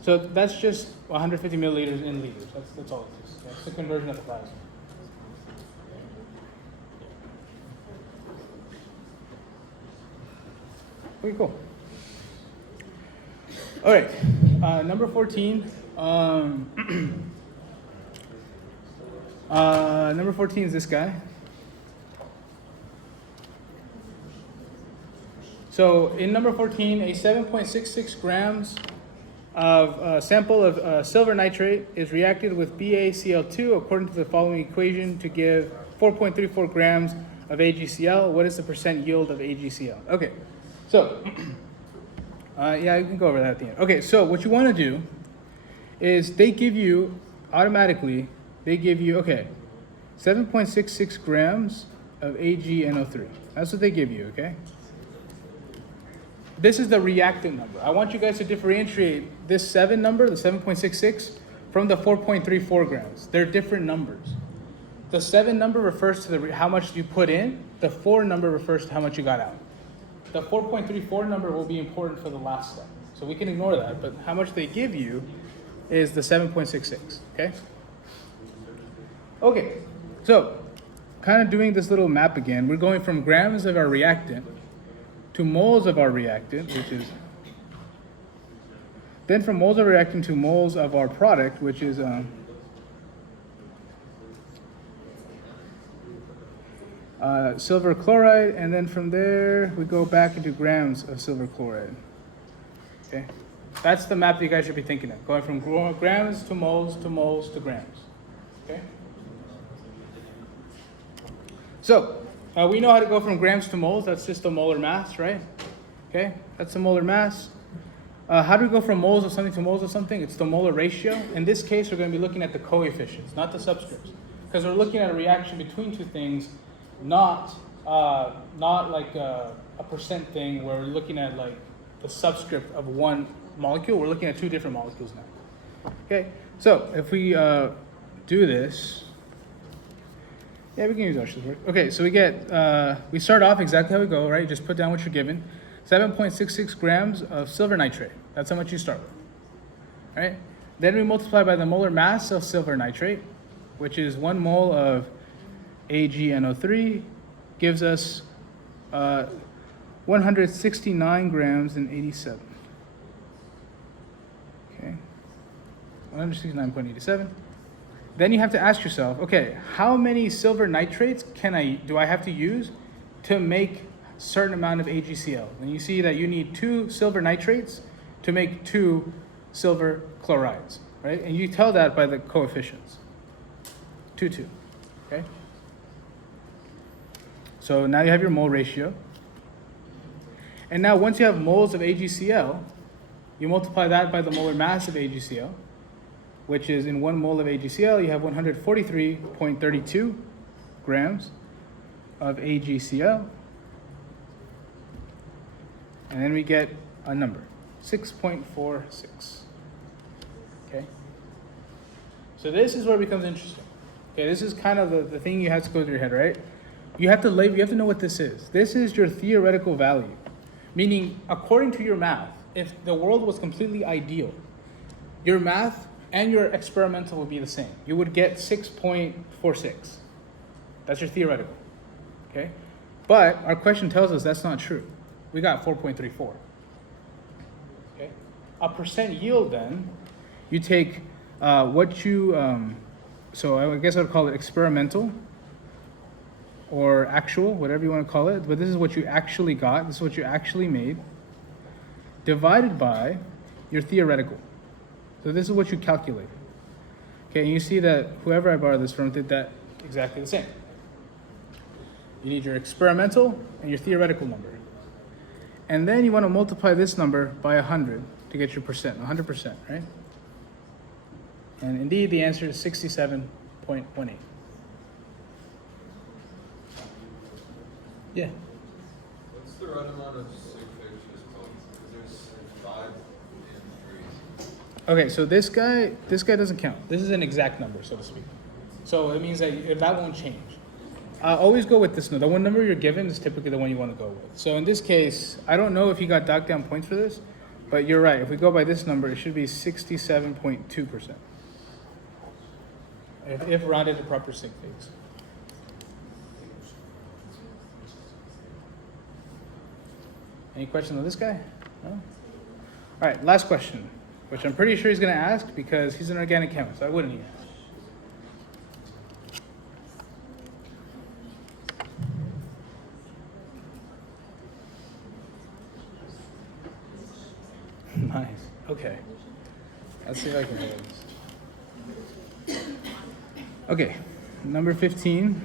So that's just 150 milliliters in liters. That's all it is. That's the conversion of the plasma. Okay, cool. All right, number 14. Number 14 is this guy. So in number 14, a 7.66 grams of sample of silver nitrate is reacted with BaCl2 according to the following equation to give 4.34 grams of AgCl. What is the percent yield of AgCl? Okay, so yeah, you can go over that at the end. Okay, so what you want to do is they give you automatically, they give you, okay, 7.66 grams of AgNO3. That's what they give you, okay? This is the reactant number. I want you guys to differentiate this 7 number, the 7.66, from the 4.34 grams. They're different numbers. The 7 number refers to how much you put in. The 4 number refers to how much you got out. The 4.34 number will be important for the last step. So we can ignore that, but how much they give you is the 7.66, okay? Okay, so kind of doing this little map again. We're going from grams of our reactant to moles of our reactant, which is, then from moles of reactant to moles of our product, which is silver chloride, and then from there we go back into grams of silver chloride. Okay, that's the map that you guys should be thinking of, going from grams to moles to moles to grams. Okay, so we know how to go from grams to moles. That's just the molar mass, right? Okay, that's the molar mass. How do we go from moles of something to moles of something? It's the molar ratio. In this case, we're going to be looking at the coefficients, not the subscripts, because we're looking at a reaction between two things, not like a percent thing where we're looking at like the subscript of one molecule. We're looking at two different molecules now. Okay, so if we do this, Yeah, we can use Arsh's work. Okay, so we start off exactly how we go, right? Just put down what you're given. 7.66 grams of silver nitrate. That's how much you start with, right? Then we multiply by the molar mass of silver nitrate, which is 1 mole of AgNO3, gives us 169 grams and 87. Okay, 169.87. Then you have to ask yourself, okay, how many silver nitrates do I have to use to make a certain amount of AgCl? And you see that you need 2 silver nitrates to make 2 silver chlorides, right? And you tell that by the coefficients. 2, 2, okay? So now you have your mole ratio. And now once you have moles of AgCl, you multiply that by the molar mass of AgCl, which is in 1 mole of AgCl, you have 143.32 grams of AgCl. And then we get a number, 6.46. Okay? So this is where it becomes interesting. Okay, this is kind of the thing you have to go through your head, right? You have to know what this is. This is your theoretical value. Meaning, according to your math, if the world was completely ideal, your math and your experimental would be the same. You would get 6.46. That's your theoretical. Okay? But our question tells us that's not true. We got 4.34. Okay? A percent yield then, you take so I guess I would call it experimental or actual, whatever you want to call it, but this is what you actually got, this is what you actually made, divided by your theoretical. So this is what you calculate. Okay, and you see that whoever I borrowed this from did that exactly the same. You need your experimental and your theoretical number. And then you want to multiply this number by 100 to get your percent, 100%, right? And indeed, the answer is 67.18. Yeah. What's the right amount of sig figs called? Because there's 5 and 3. Okay, so this guy doesn't count. This is an exact number, so to speak. So it means that that won't change. Always go with this number. The one number you're given is typically the one you want to go with. So in this case, I don't know if you got docked down points for this, but you're right. If we go by this number, it should be 67.2%. If rounded to proper sig figs. Any questions on this guy? No? All right, last question, which I'm pretty sure he's going to ask because he's an organic chemist. Why wouldn't he ask? Nice. Okay. Let's see if I can do this. Okay, number 15.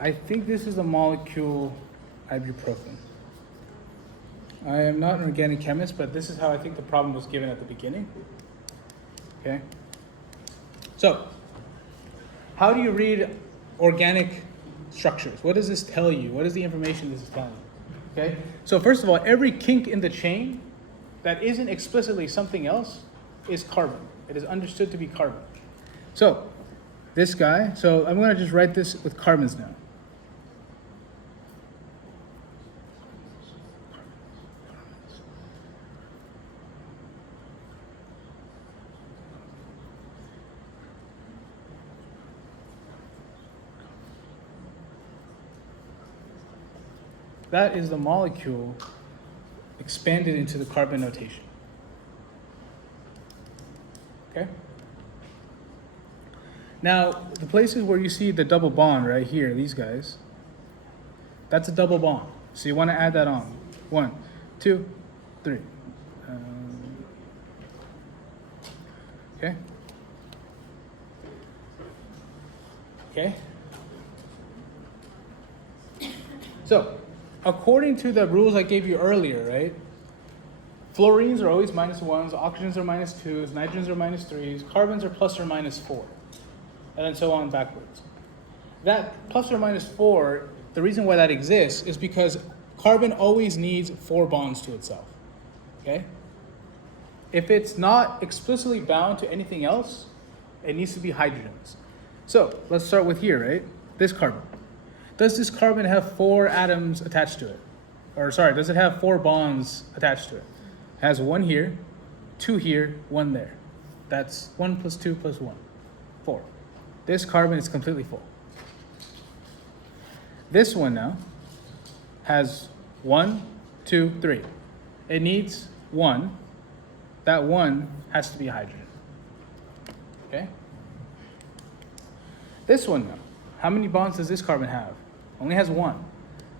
I think this is the molecule ibuprofen. I am not an organic chemist, but this is how I think the problem was given at the beginning. Okay. So, how do you read organic structures? What does this tell you? What is the information this is telling you? Okay. So first of all, every kink in the chain that isn't explicitly something else is carbon. It is understood to be carbon. So, this guy, so I'm going to just write this with carbons now. That is the molecule expanded into the carbon notation. Okay? Now, the places where you see the double bond right here, these guys, that's a double bond. So you want to add that on. 1, 2, 3. Okay? Okay? So, according to the rules I gave you earlier, right? Fluorines are always -1s, oxygens are -2s, nitrogens are -3s, carbons are ±4, and then so on backwards. That ±4, the reason why that exists is because carbon always needs 4 bonds to itself, okay? If it's not explicitly bound to anything else, it needs to be hydrogens. So let's start with here, right? This carbon. Does this carbon have 4 atoms attached to it? Or sorry, does it have 4 bonds attached to it? It has 1 here, 2 here, 1 there. That's 1 + 2 + 1, 4. This carbon is completely full. This one now has 1, 2, 3. It needs 1. That 1 has to be a hydrogen. Okay? This one now, how many bonds does this carbon have? Only has 1.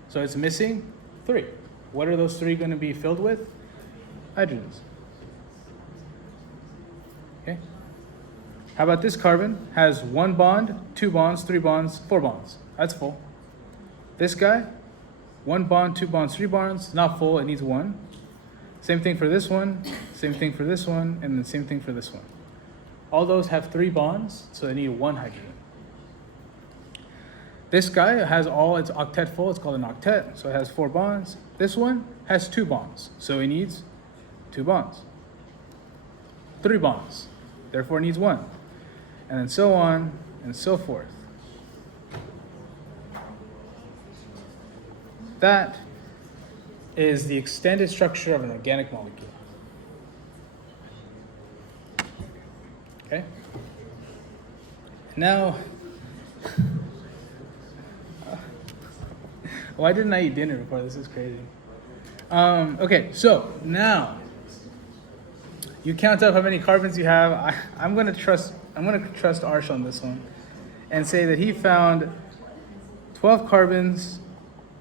So it's missing 3. What are those 3 going to be filled with? Hydrogens. Okay? How about this carbon? Has 1 bond, 2 bonds, 3 bonds, 4 bonds. That's full. This guy, 1 bond, 2 bonds, 3 bonds, not full, it needs 1. Same thing for this one, same thing for this one, and the same thing for this one. All those have 3 bonds, so they need 1 hydrogen. This guy has all its octet full, it's called an octet, so it has 4 bonds. This one has 2 bonds, so it needs 2 bonds. 3 bonds, therefore it needs 1. And then so on and so forth. That is the extended structure of an organic molecule. Okay? Now, why didn't I eat dinner before? This is crazy. Okay, so now you count up how many carbons you have. I'm gonna trust Arsh on this one and say that he found 12 carbons,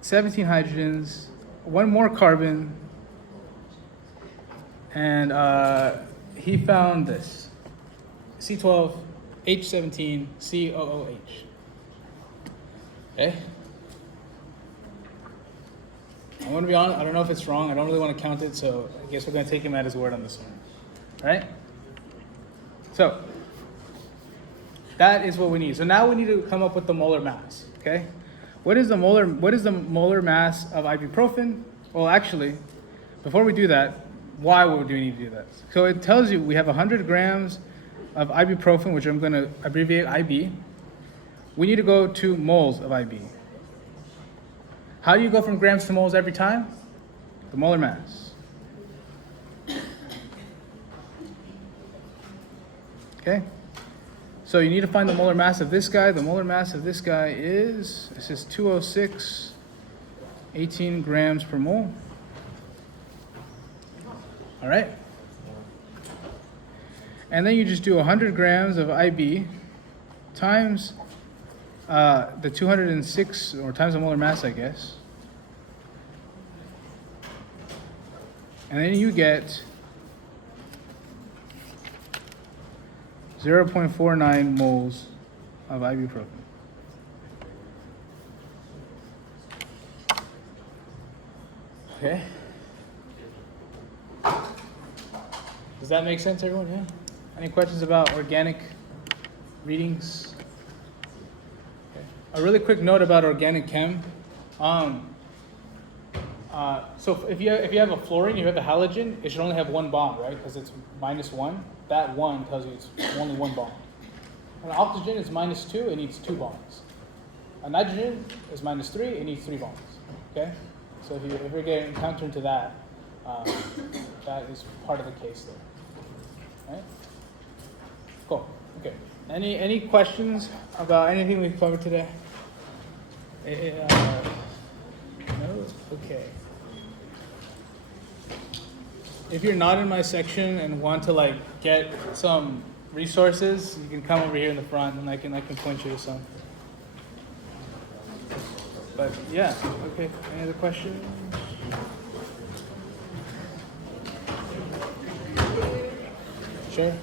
17 hydrogens, 1 more carbon, and he found this: C12, H17, COOH. Okay? I'm going to be honest, I don't know if it's wrong. I don't really want to count it, so I guess we're going to take him at his word on this one. Right? So, that is what we need. So now we need to come up with the molar mass. Okay? What is the molar mass of ibuprofen? Well, actually, before we do that, why would we need to do that? So it tells you we have 100 grams of ibuprofen, which I'm going to abbreviate IB. We need to go to moles of IB. How do you go from grams to moles every time? The molar mass. Okay? So you need to find the molar mass of this guy. The molar mass of this guy is, this is 206, 18 grams per mole. All right? And then you just do 100 grams of IB times the 206, or times the molar mass, I guess. And then you get 0.49 moles of ibuprofen. Okay. Does that make sense, everyone? Yeah? Any questions about organic readings? Okay. A really quick note about organic chem. So if you have a fluorine, you have a halogen, it should only have 1 bond, right? Because it's -1. That 1 tells you it's only 1 bond. An oxygen is -2, it needs 2 bonds. A nitrogen is -3, it needs 3 bonds. Okay? So if you're getting counter to that, that is part of the case there. Right? Cool. Okay. Any questions about anything we've covered today? No? Okay. If you're not in my section and want to get some resources, you can come over here in the front and I can point you to some. But yeah, okay. Any other questions? Sure.